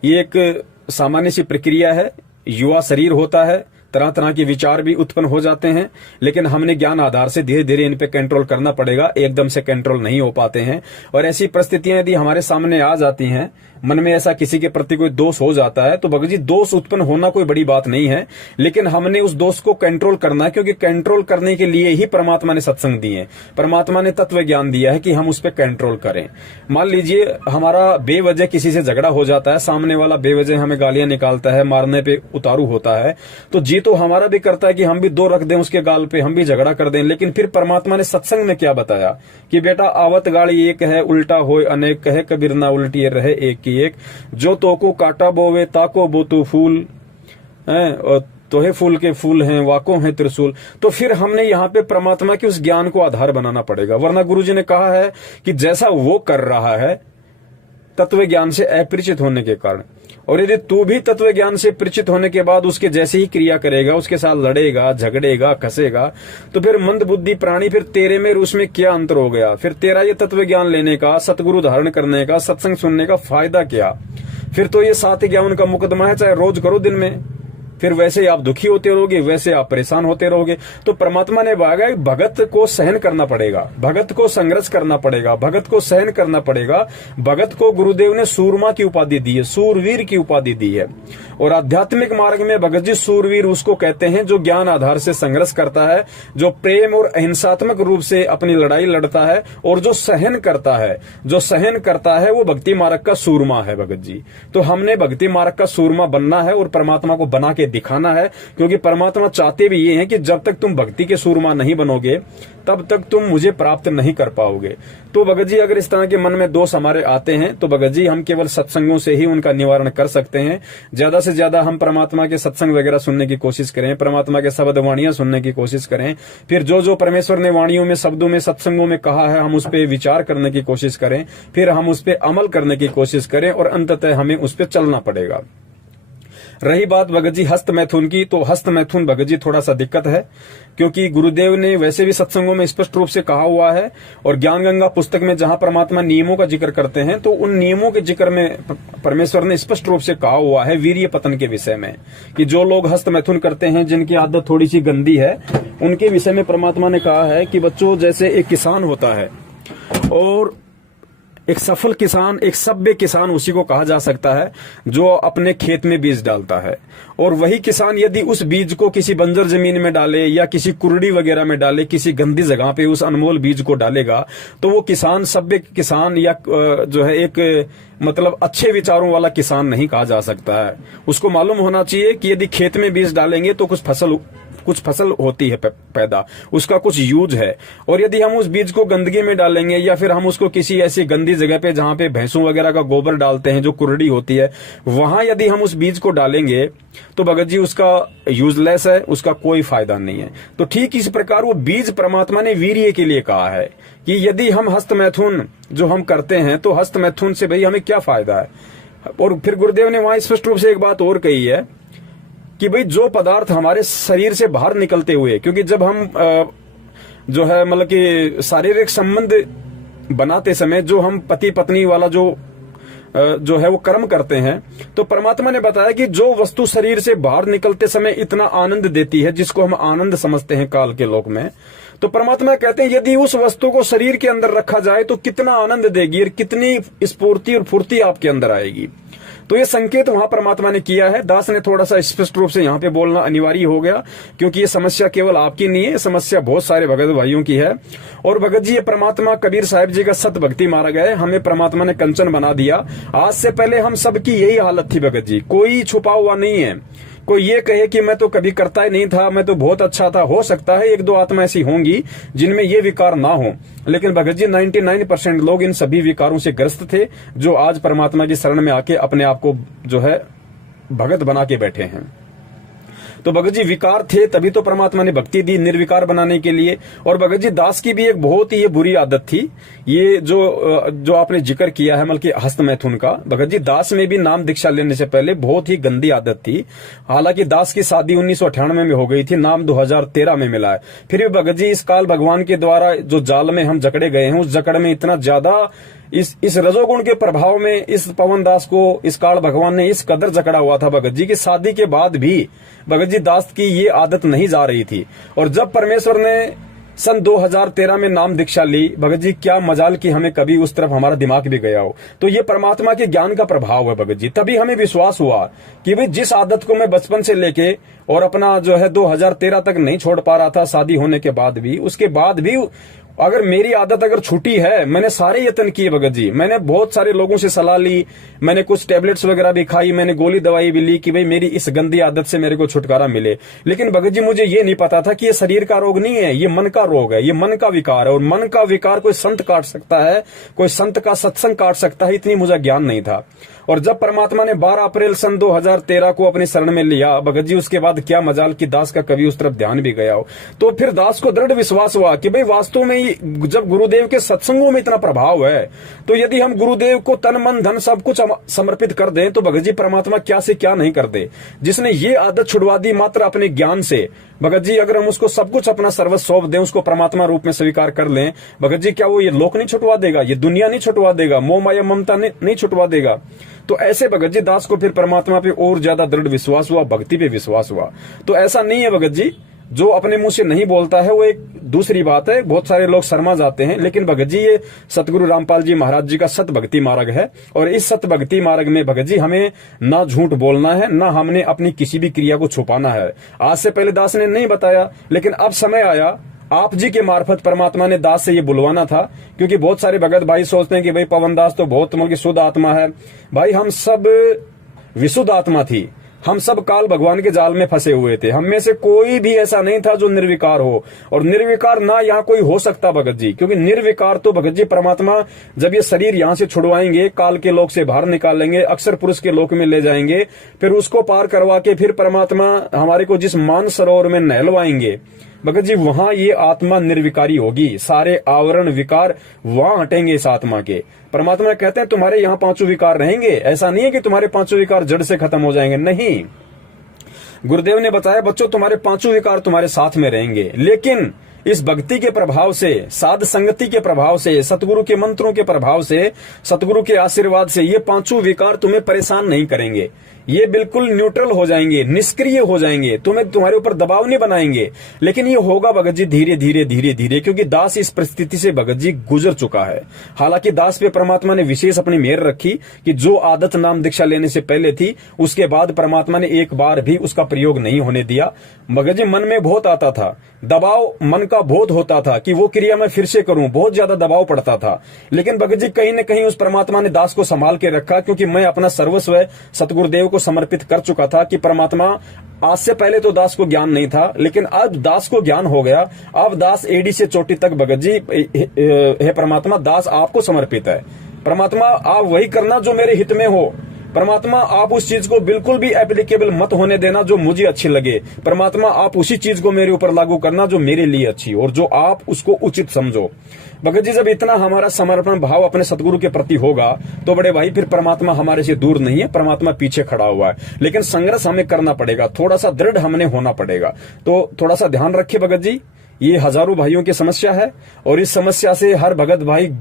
ये एक सामान्य सी प्रक्रिया है। युवा शरीर होता है, तरह तरह के विचार भी उत्पन्न हो जाते हैं, लेकिन हमने ज्ञान आधार से धीरे धीरे इन पे कंट्रोल करना पड़ेगा। एकदम से कंट्रोल नहीं हो पाते हैं। और ऐसी परिस्थितियां यदि हमारे सामने आ जाती हैं, मन में ऐसा किसी के प्रति कोई दोष हो जाता है, तो भगत जी दोष उत्पन्न होना कोई बड़ी बात नहीं है, लेकिन हमने उस दोष को कंट्रोल करना है, क्योंकि कंट्रोल करने के लिए ही परमात्मा ने सत्संग दिए, परमात्मा ने तत्व ज्ञान दिया है कि हम उस पर कंट्रोल करें। मान लीजिए हमारा बेवजह किसी से झगड़ा हो जाता है, सामने वाला बेवजह हमें गालियां निकालता है, मारने पे उतारू होता है, तो जी तो हमारा भी करता है कि हम भी दो रख दें उसके गाल पे, हम भी झगड़ा कर दें। लेकिन फिर परमात्मा ने सत्संग में क्या बताया कि बेटा आवत गाड़ी एक है, उल्टा होए अनेक, कहे कबीर ना उल्टी रहे एक की एक, जो तो को काटा बोवे ताको बोतु फूल है, और तोहे फूल के फूल हैं, वाको हैं त्रिशूल। तो फिर हमने यहाँ पे परमात्मा के उस ज्ञान को आधार बनाना पड़ेगा, वरना गुरुजी ने कहा है कि जैसा वो कर रहा है तत्व ज्ञान से अपरिचित होने के कारण, और यदि तू भी तत्व ज्ञान से परिचित होने के बाद उसके जैसे ही क्रिया करेगा, उसके साथ लड़ेगा, झगड़ेगा, कसेगा, तो फिर मंद बुद्धि प्राणी, फिर तेरे में उसमें क्या अंतर हो गया? फिर तेरा ये तत्व ज्ञान लेने का, सतगुरु धारण करने का, सत्संग सुनने का फायदा क्या? फिर तो ये सात ज्ञान का मुकदमा है, चाहे रोज करो दिन में। फिर वैसे आप दुखी होते रहोगे, वैसे आप परेशान होते रहोगे। तो परमात्मा ने कहा भगत को सहन करना पड़ेगा, भगत को संघर्ष करना पड़ेगा, भगत को सहन करना पड़ेगा। भगत को गुरुदेव ने सूरमा की उपाधि दी है, सूरवीर की उपाधि दी है। और आध्यात्मिक मार्ग में भगत जी सूरवीर उसको कहते हैं जो ज्ञान आधार से संघर्ष करता है, जो प्रेम और अहिंसात्मक रूप से अपनी लड़ाई लड़ता है, और जो सहन करता है, जो सहन करता है वो भक्ति मार्ग का सूरमा है भगत जी। तो हमने भक्ति मार्ग का सूरमा बनना है और परमात्मा को बना के दिखाना है, क्योंकि परमात्मा चाहते भी ये हैं कि जब तक तुम भक्ति के सूरमा नहीं बनोगे तब तक तुम मुझे प्राप्त नहीं कर पाओगे। तो भगत जी अगर इस तरह के मन में दोष हमारे आते हैं तो भगत जी हम केवल सत्संगों से ही उनका निवारण कर सकते हैं। ज्यादा से ज्यादा हम परमात्मा के सत्संग वगैरह सुनने की कोशिश करें, परमात्मा के शब्द वाणियां सुनने की कोशिश करें, फिर जो जो परमेश्वर ने वाणियों में, शब्दों में, सत्संगों में कहा है हम उस पर विचार करने की कोशिश करें, फिर हम उस पर अमल करने की कोशिश करें, और अंततः हमें उस पर चलना पड़ेगा। रही बात भगत जी हस्त मैथुन की, तो हस्त मैथुन भगत जी थोड़ा सा दिक्कत है, क्योंकि गुरुदेव ने वैसे भी सत्संगों में स्पष्ट रूप से कहा हुआ है, और ज्ञान गंगा पुस्तक में जहां परमात्मा नियमों का जिक्र करते हैं तो उन नियमों के जिक्र में परमेश्वर ने स्पष्ट रूप से कहा हुआ है वीर्य पतन के विषय में, कि जो लोग हस्त मैथुन करते हैं, जिनकी आदत थोड़ी सी गंदी है, उनके विषय में परमात्मा ने कहा है कि बच्चों जैसे एक किसान होता है, और एक सफल किसान, एक सभ्य किसान उसी को कहा जा सकता है जो अपने खेत में बीज डालता है। और वही किसान यदि उस बीज को किसी बंजर जमीन में डाले या किसी कुरड़ी वगैरह में डाले, किसी गंदी जगह पे उस अनमोल बीज को डालेगा, तो वो किसान सभ्य किसान या जो है एक मतलब अच्छे विचारों वाला किसान नहीं कहा जा सकता है। उसको मालूम होना चाहिए कि यदि खेत में बीज डालेंगे तो कुछ फसल होती है पैदा, उसका कुछ यूज है। और यदि हम उस बीज को गंदगी में डालेंगे या फिर हम उसको किसी ऐसी गंदी जगह पे जहां पे भैंसों वगैरह का गोबर डालते हैं, जो कुरड़ी होती है, वहां यदि हम उस बीज को डालेंगे तो भगत जी उसका यूजलेस है, उसका कोई फायदा नहीं है। तो ठीक इस प्रकार वो बीज परमात्मा ने वीर्य के लिए कहा है कि यदि हम हस्त मैथुन जो हम करते हैं तो हस्त मैथुन से भाई हमें क्या फायदा है। और फिर गुरुदेव ने वहां स्पष्ट रूप से एक बात और कही है कि भाई जो पदार्थ हमारे शरीर से बाहर निकलते हुए, क्योंकि जब हम जो है मतलब कि शारीरिक संबंध बनाते समय जो हम पति पत्नी वाला जो है वो कर्म करते हैं, तो परमात्मा ने बताया कि जो वस्तु शरीर से बाहर निकलते समय इतना आनंद देती है, जिसको हम आनंद समझते हैं काल के लोक में, तो परमात्मा कहते हैं यदि उस वस्तु को शरीर के अंदर रखा जाए तो कितना आनंद देगी और कितनी स्फूर्ति और फुर्ती आपके अंदर आएगी। तो ये संकेत वहां परमात्मा ने किया है। दास ने थोड़ा सा स्पष्ट रूप से यहाँ पे बोलना अनिवार्य हो गया, क्योंकि ये समस्या केवल आपकी नहीं है, ये समस्या बहुत सारे भगत भाइयों की है। और भगत जी ये परमात्मा कबीर साहिब जी का सत भक्ति मारा गया है, हमें परमात्मा ने कंचन बना दिया। आज से पहले हम सबकी यही हालत थी भगत जी, कोई छुपा हुआ नहीं है, कोई ये कहे कि मैं तो कभी करता ही नहीं था, मैं तो बहुत अच्छा था, हो सकता है एक दो आत्मा ऐसी होंगी जिनमें ये विकार ना हो, लेकिन भगत जी 99% लोग इन सभी विकारों से ग्रस्त थे, जो आज परमात्मा की शरण में आके अपने आप को जो है भगत बना के बैठे हैं। तो भगत जी विकार थे तभी तो परमात्मा ने भक्ति दी निर्विकार बनाने के लिए। और भगत जी दास की भी एक बहुत ही ये बुरी आदत थी, ये जो आपने जिक्र किया है बल्कि हस्त मैथुन का। भगत जी दास में भी नाम दीक्षा लेने से पहले बहुत ही गंदी आदत थी। हालांकि दास की शादी 1998 में हो गई थी, नाम 2013 में मिला है। फिर भी भगत जी इस काल भगवान के द्वारा जो जाल में हम जकड़े गए हैं, उस जकड़ में इतना ज्यादा इस रजोगुण के प्रभाव में इस पवन दास को इस काल भगवान ने इस कदर जकड़ा हुआ था भगत जी की शादी के बाद भी भगत जी दास की ये आदत नहीं जा रही थी। और जब परमेश्वर ने सन 2013 में नाम दीक्षा ली, भगत जी क्या मजाल कि हमें कभी उस तरफ हमारा दिमाग भी गया हो। तो ये परमात्मा के ज्ञान का प्रभाव है भगत जी। तभी हमें विश्वास हुआ कि भाई जिस आदत को मैं बचपन से लेके और अपना जो है 2013 तक नहीं छोड़ पा रहा था, शादी होने के बाद भी, उसके बाद भी अगर मेरी आदत अगर छूटी है, मैंने सारे यत्न किए भगत जी, मैंने बहुत सारे लोगों से सलाह ली, मैंने कुछ टेबलेट्स वगैरह भी खाई, मैंने गोली दवाई भी ली कि भाई मेरी इस गंदी आदत से मेरे को छुटकारा मिले। लेकिन भगत जी मुझे ये नहीं पता था कि ये शरीर का रोग नहीं है, ये मन का रोग है, ये मन का विकार है। और मन का विकार कोई संत काट सकता है, कोई संत का सत्संग काट सकता है, इतनी मुझे ज्ञान नहीं था। और जब परमात्मा ने 12 अप्रैल सन 2013 को अपनी शरण में लिया भगत जी, उसके बाद क्या मजाल कि दास का कभी उस तरफ ध्यान भी गया हो। तो फिर दास को दृढ़ विश्वास हुआ कि भाई वास्तव में जब गुरुदेव के सत्संगों में इतना प्रभाव है, तो यदि हम गुरुदेव को तन मन धन सब कुछ समर्पित कर दें, तो भगत जी परमात्मा क्या से क्या नहीं कर दे। जिसने ये आदत छुड़वा दी मात्र अपने ज्ञान से, भगत जी अगर हम उसको सब कुछ अपना सर्वस्व सौंप दें, उसको परमात्मा रूप में स्वीकार कर लें, भगत जी क्या वो ये लोक नहीं छुटवा देगा, ये दुनिया नहीं छुटवा देगा, मोह माया ममता नहीं छुटवा देगा। तो ऐसे भगत जी दास को फिर परमात्मा पे और ज्यादा दृढ़ विश्वास हुआ, भक्ति पे विश्वास हुआ। तो ऐसा नहीं है भगत जी, जो अपने मुंह से नहीं बोलता है वो एक दूसरी बात है, बहुत सारे लोग शर्मा जाते हैं। लेकिन भगत जी ये सतगुरु रामपाल जी महाराज जी का सत भक्ति मार्ग है, और इस सत भक्ति मार्ग में भगत जी हमें ना झूठ बोलना है, ना हमने अपनी किसी भी क्रिया को छुपाना है। आज से पहले दास ने नहीं बताया, लेकिन अब समय आया, आप जी के मार्फत परमात्मा ने दास से ये बुलवाना था। क्योंकि बहुत सारे भगत भाई सोचते हैं कि भाई पवन दास तो बहुत मतलब की शुद्ध आत्मा है। भाई हम सब विशुद्ध आत्मा थी, हम सब काल भगवान के जाल में फंसे हुए थे। हम में से कोई भी ऐसा नहीं था जो निर्विकार हो, और निर्विकार ना यहाँ कोई हो सकता भगत जी। क्योंकि निर्विकार तो भगत जी परमात्मा जब ये शरीर यहाँ से छुड़वाएंगे, काल के लोक से बाहर निकालेंगे, अक्षर पुरुष के लोक में ले जाएंगे, फिर उसको पार करवा के फिर परमात्मा हमारे को जिस मान सरोवर में नहलवाएंगे भगत जी, वहां ये आत्मा निर्विकारी होगी। सारे आवरण विकार वहां हटेंगे इस आत्मा के। परमात्मा कहते हैं तुम्हारे यहाँ 5 विकार रहेंगे। ऐसा नहीं है कि तुम्हारे 5 विकार जड़ से खत्म हो जाएंगे, नहीं। गुरुदेव ने बताया बच्चों तुम्हारे 5 विकार तुम्हारे साथ में रहेंगे, लेकिन इस भक्ति के प्रभाव से, साध संगति के प्रभाव से, सतगुरु के मंत्रों के प्रभाव से, सतगुरु के आशीर्वाद से ये 5 विकार तुम्हें परेशान नहीं करेंगे। ये बिल्कुल न्यूट्रल हो जाएंगे, निष्क्रिय हो जाएंगे, तुम्हारे ऊपर दबाव नहीं बनाएंगे। लेकिन ये होगा भगत जी धीरे धीरे धीरे धीरे, क्योंकि दास इस परिस्थिति से भगत जी गुजर चुका है। हालांकि दास पे परमात्मा ने विशेष अपनी मेहर रखी कि जो आदत नाम दीक्षा लेने से पहले थी, उसके बाद परमात्मा ने एक बार भी उसका प्रयोग नहीं होने दिया। भगत जी मन में बहुत आता था, दबाव मन का बहुत होता था कि वो क्रिया मैं फिर से करूं, बहुत ज्यादा दबाव पड़ता था। लेकिन भगत जी कहीं न कहीं उस परमात्मा ने दास को संभाल के रखा, क्योंकि मैं अपना सर्वस्व सतगुरुदेव को समर्पित कर चुका था कि परमात्मा, आज से पहले तो दास को ज्ञान नहीं था, लेकिन अब दास को ज्ञान हो गया। अब दास एडी से चोटी तक भगत जी, हे परमात्मा दास आपको समर्पित है। परमात्मा आप वही करना जो मेरे हित में हो। परमात्मा आप उस चीज को बिल्कुल भी एप्लीकेबल मत होने देना जो मुझे अच्छी लगे। परमात्मा आप उसी चीज को मेरे ऊपर लागू करना जो मेरे लिए अच्छी और जो आप उसको उचित समझो। भगत जी जब इतना हमारा समर्पण भाव अपने सतगुरु के प्रति होगा, तो बड़े भाई फिर परमात्मा हमारे से दूर नहीं है, परमात्मा पीछे खड़ा हुआ है। लेकिन संघर्ष हमें करना पड़ेगा, थोड़ा सा दृढ़ हमने होना पड़ेगा। तो थोड़ा सा ध्यान रखिए भगत जी, ये हजारों भाइयों की समस्या है, और इस समस्या से हर भगत भाई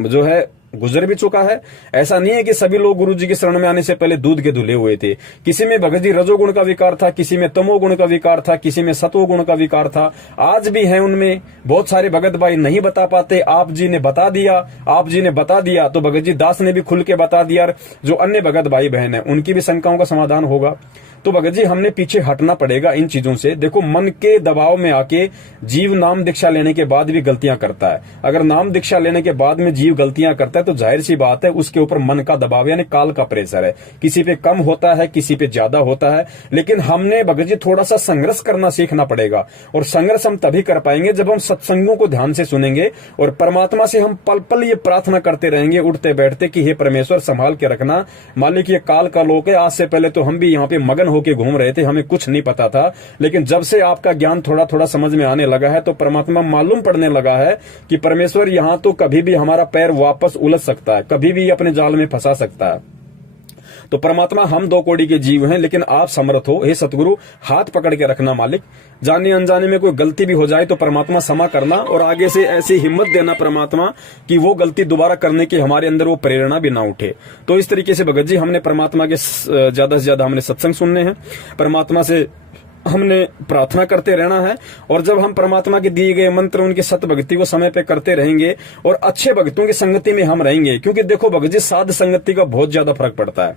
जो है गुजर भी चुका है। ऐसा नहीं है कि सभी लोग गुरु जी की शरण में आने से पहले दूध के धुले हुए थे। किसी में भगत जी रजोगुण का विकार था, किसी में तमोगुण का विकार था, किसी में सतोगुण का विकार था। आज भी है उनमें। बहुत सारे भगत भाई नहीं बता पाते, आप जी ने बता दिया, आप जी ने बता दिया तो भगत जी दास ने भी खुल के बता दिया। जो अन्य भगत भाई बहन है उनकी भी शंकाओं का समाधान होगा। तो भगत जी हमने पीछे हटना पड़ेगा इन चीजों से। देखो, मन के दबाव में आके जीव नाम दीक्षा लेने के बाद भी गलतियां करता है। अगर नाम दीक्षा लेने के बाद में जीव गलतियां करता है तो जाहिर सी बात है उसके ऊपर मन का दबाव यानी काल का प्रेशर है। किसी पे कम होता है, किसी पे ज्यादा होता है। लेकिन हमने भगत जी थोड़ा सा संघर्ष करना सीखना पड़ेगा, और संघर्ष हम तभी कर पाएंगे जब हम सत्संगों को ध्यान से सुनेंगे और परमात्मा से हम पल पल ये प्रार्थना करते रहेंगे उठते बैठते कि हे परमेश्वर संभाल के रखना, मालिक ये काल का लोक है। आज से पहले तो हम भी यहाँ पे मगन होके घूम रहे थे, हमें कुछ नहीं पता था, लेकिन जब से आपका ज्ञान थोड़ा थोड़ा समझ में आने लगा है तो परमात्मा मालूम पड़ने लगा है कि परमेश्वर यहाँ तो कभी भी हमारा पैर वापस उलझ सकता है, कभी भी अपने जाल में फंसा सकता है। तो परमात्मा हम दो कोड़ी के जीव हैं, लेकिन आप समर्थ हो। हे सतगुरु, हाथ पकड़ के रखना मालिक, जाने अनजाने में कोई गलती भी हो जाए तो परमात्मा क्षमा करना, और आगे से ऐसी हिम्मत देना परमात्मा कि वो गलती दोबारा करने की हमारे अंदर वो प्रेरणा भी ना उठे। तो इस तरीके से भगत जी हमने परमात्मा के ज्यादा से ज्यादा हमने सत्संग सुनने हैं, परमात्मा से हमने प्रार्थना करते रहना है, और जब हम परमात्मा के दिए गए मंत्र उनकी सत भक्ति को समय पे करते रहेंगे और अच्छे भक्तों की संगति में हम रहेंगे। क्योंकि देखो भगत जी, साध संगति का बहुत ज्यादा फर्क पड़ता है।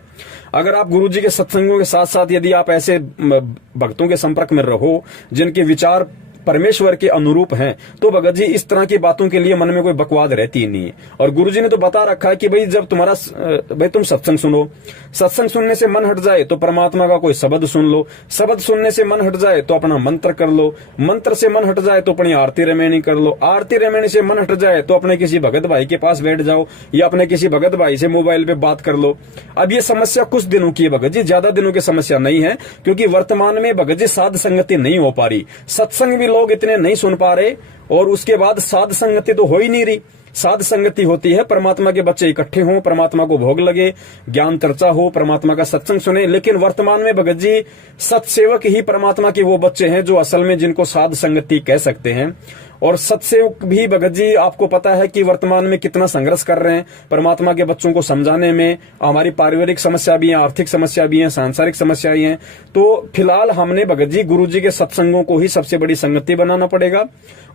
अगर आप गुरु जी के सत्संगों के साथ साथ यदि आप ऐसे भक्तों के संपर्क में रहो जिनके विचार परमेश्वर के अनुरूप हैं, तो भगत जी इस तरह की बातों के लिए मन में कोई बकवाद रहती ही नहीं है। और गुरुजी ने तो बता रखा है कि भाई जब भाई तुम सत्संग सुनो, सत्संग सुनने से मन हट जाए तो परमात्मा का कोई शब्द सुन लो, शब्द सुनने से मन हट जाए तो अपना मंत्र कर लो, मंत्र से मन हट जाए तो अपनी आरती रमैनी कर लो, आरती रमैनी से मन हट जाए तो अपने किसी भगत भाई के पास बैठ जाओ या अपने किसी भगत भाई से मोबाइल पे बात कर लो। अब ये समस्या कुछ दिनों की है भगत जी, ज्यादा दिनों की समस्या नहीं है, क्योंकि वर्तमान में भगत जी साध संगति नहीं हो पा रही, सत्संग भी लोग इतने नहीं सुन पा रहे, और उसके बाद साध संगति तो हो ही नहीं रही। साध संगति होती है परमात्मा के बच्चे इकट्ठे हों, परमात्मा को भोग लगे, ज्ञान चर्चा हो, परमात्मा का सत्संग सुने। लेकिन वर्तमान में भगत जी सत्सेवक ही परमात्मा के वो बच्चे हैं जो असल में जिनको साध संगति कह सकते हैं। और सत्सेवक भी भगत जी आपको पता है कि वर्तमान में कितना संघर्ष कर रहे हैं परमात्मा के बच्चों को समझाने में। हमारी पारिवारिक समस्या भी है, आर्थिक समस्या भी है, सांसारिक समस्याएं हैं। तो फिलहाल हमने भगत जी गुरु जी के सत्संगों को ही सबसे बड़ी संगति बनाना पड़ेगा,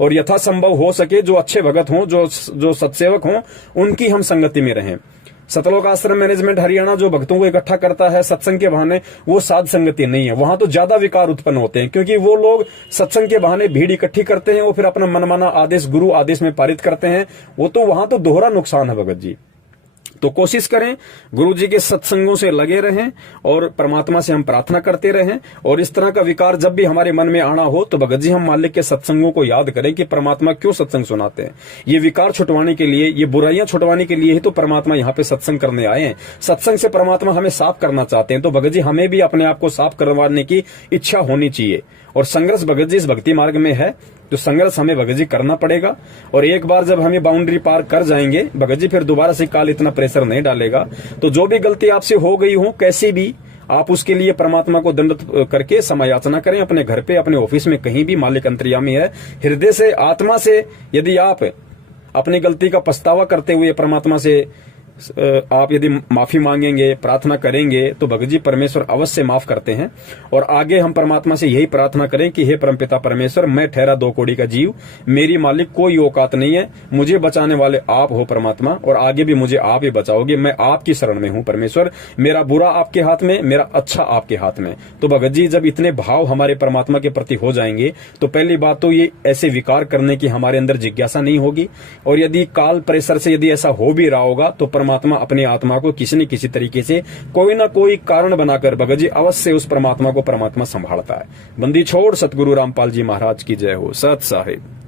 और यथासंभव हो सके जो अच्छे भगत हों, जो सत्सेवक हों, उनकी हम संगति में रहें। सतलोक आश्रम मैनेजमेंट हरियाणा जो भक्तों को इकट्ठा करता है सत्संग के बहाने, वो साध संगति नहीं है। वहां तो ज्यादा विकार उत्पन्न होते हैं, क्योंकि वो लोग सत्संग के बहाने भीड़ इकट्ठी करते हैं, वो फिर अपना मनमाना आदेश गुरु आदेश में पारित करते हैं। वो तो वहां तो दोहरा नुकसान है भगत जी। तो कोशिश करें गुरु जी के सत्संगों से लगे रहें और परमात्मा से हम प्रार्थना करते रहें। और इस तरह का विकार जब भी हमारे मन में आना हो तो भगत जी हम मालिक के सत्संगों को याद करें कि परमात्मा क्यों सत्संग सुनाते हैं। ये विकार छुटवाने के लिए, ये बुराइयां छुटवाने के लिए ही तो परमात्मा यहाँ पे सत्संग करने आए हैं। सत्संग से परमात्मा हमें साफ करना चाहते हैं। तो भगत जी हमें भी अपने आप को साफ करवाने की इच्छा होनी चाहिए। और संघर्ष भगत जी इस भक्ति मार्ग में है, तो संघर्ष हमें भगत जी करना पड़ेगा। और एक बार जब हम ये बाउंड्री पार कर जाएंगे भगत जी, फिर दोबारा से काल इतना प्रेशर नहीं डालेगा। तो जो भी गलती आपसे हो गई हो, कैसी भी, आप उसके लिए परमात्मा को दंड करके समायाचना करें अपने घर पे, अपने ऑफिस में, कहीं भी। मालिक अंतर्यामी है। हृदय से, आत्मा से यदि आप अपनी गलती का पछतावा करते हुए परमात्मा से आप यदि माफी मांगेंगे, प्रार्थना करेंगे, तो भगत जी परमेश्वर अवश्य माफ करते हैं। और आगे हम परमात्मा से यही प्रार्थना करें कि हे परमपिता परमेश्वर, मैं ठहरा दो कोड़ी का जीव, मेरी मालिक कोई औकात नहीं है, मुझे बचाने वाले आप हो परमात्मा, और आगे भी मुझे आप ही बचाओगे। मैं आपकी शरण में हूं परमेश्वर, मेरा बुरा आपके हाथ में, मेरा अच्छा आपके हाथ में। तो भगत जी जब इतने भाव हमारे परमात्मा के प्रति हो जाएंगे तो पहली बात तो ये ऐसे विकार करने की हमारे अंदर जिज्ञासा नहीं होगी। और यदि काल प्रेशर से यदि ऐसा हो भी रहा होगा तो परमात्मा अपनी आत्मा को किसी न किसी तरीके से कोई ना कोई कारण बनाकर भगत जी अवश्य उस परमात्मा को परमात्मा संभालता है। बंदी छोड़ सतगुरु रामपाल जी महाराज की जय हो। सत साहिब।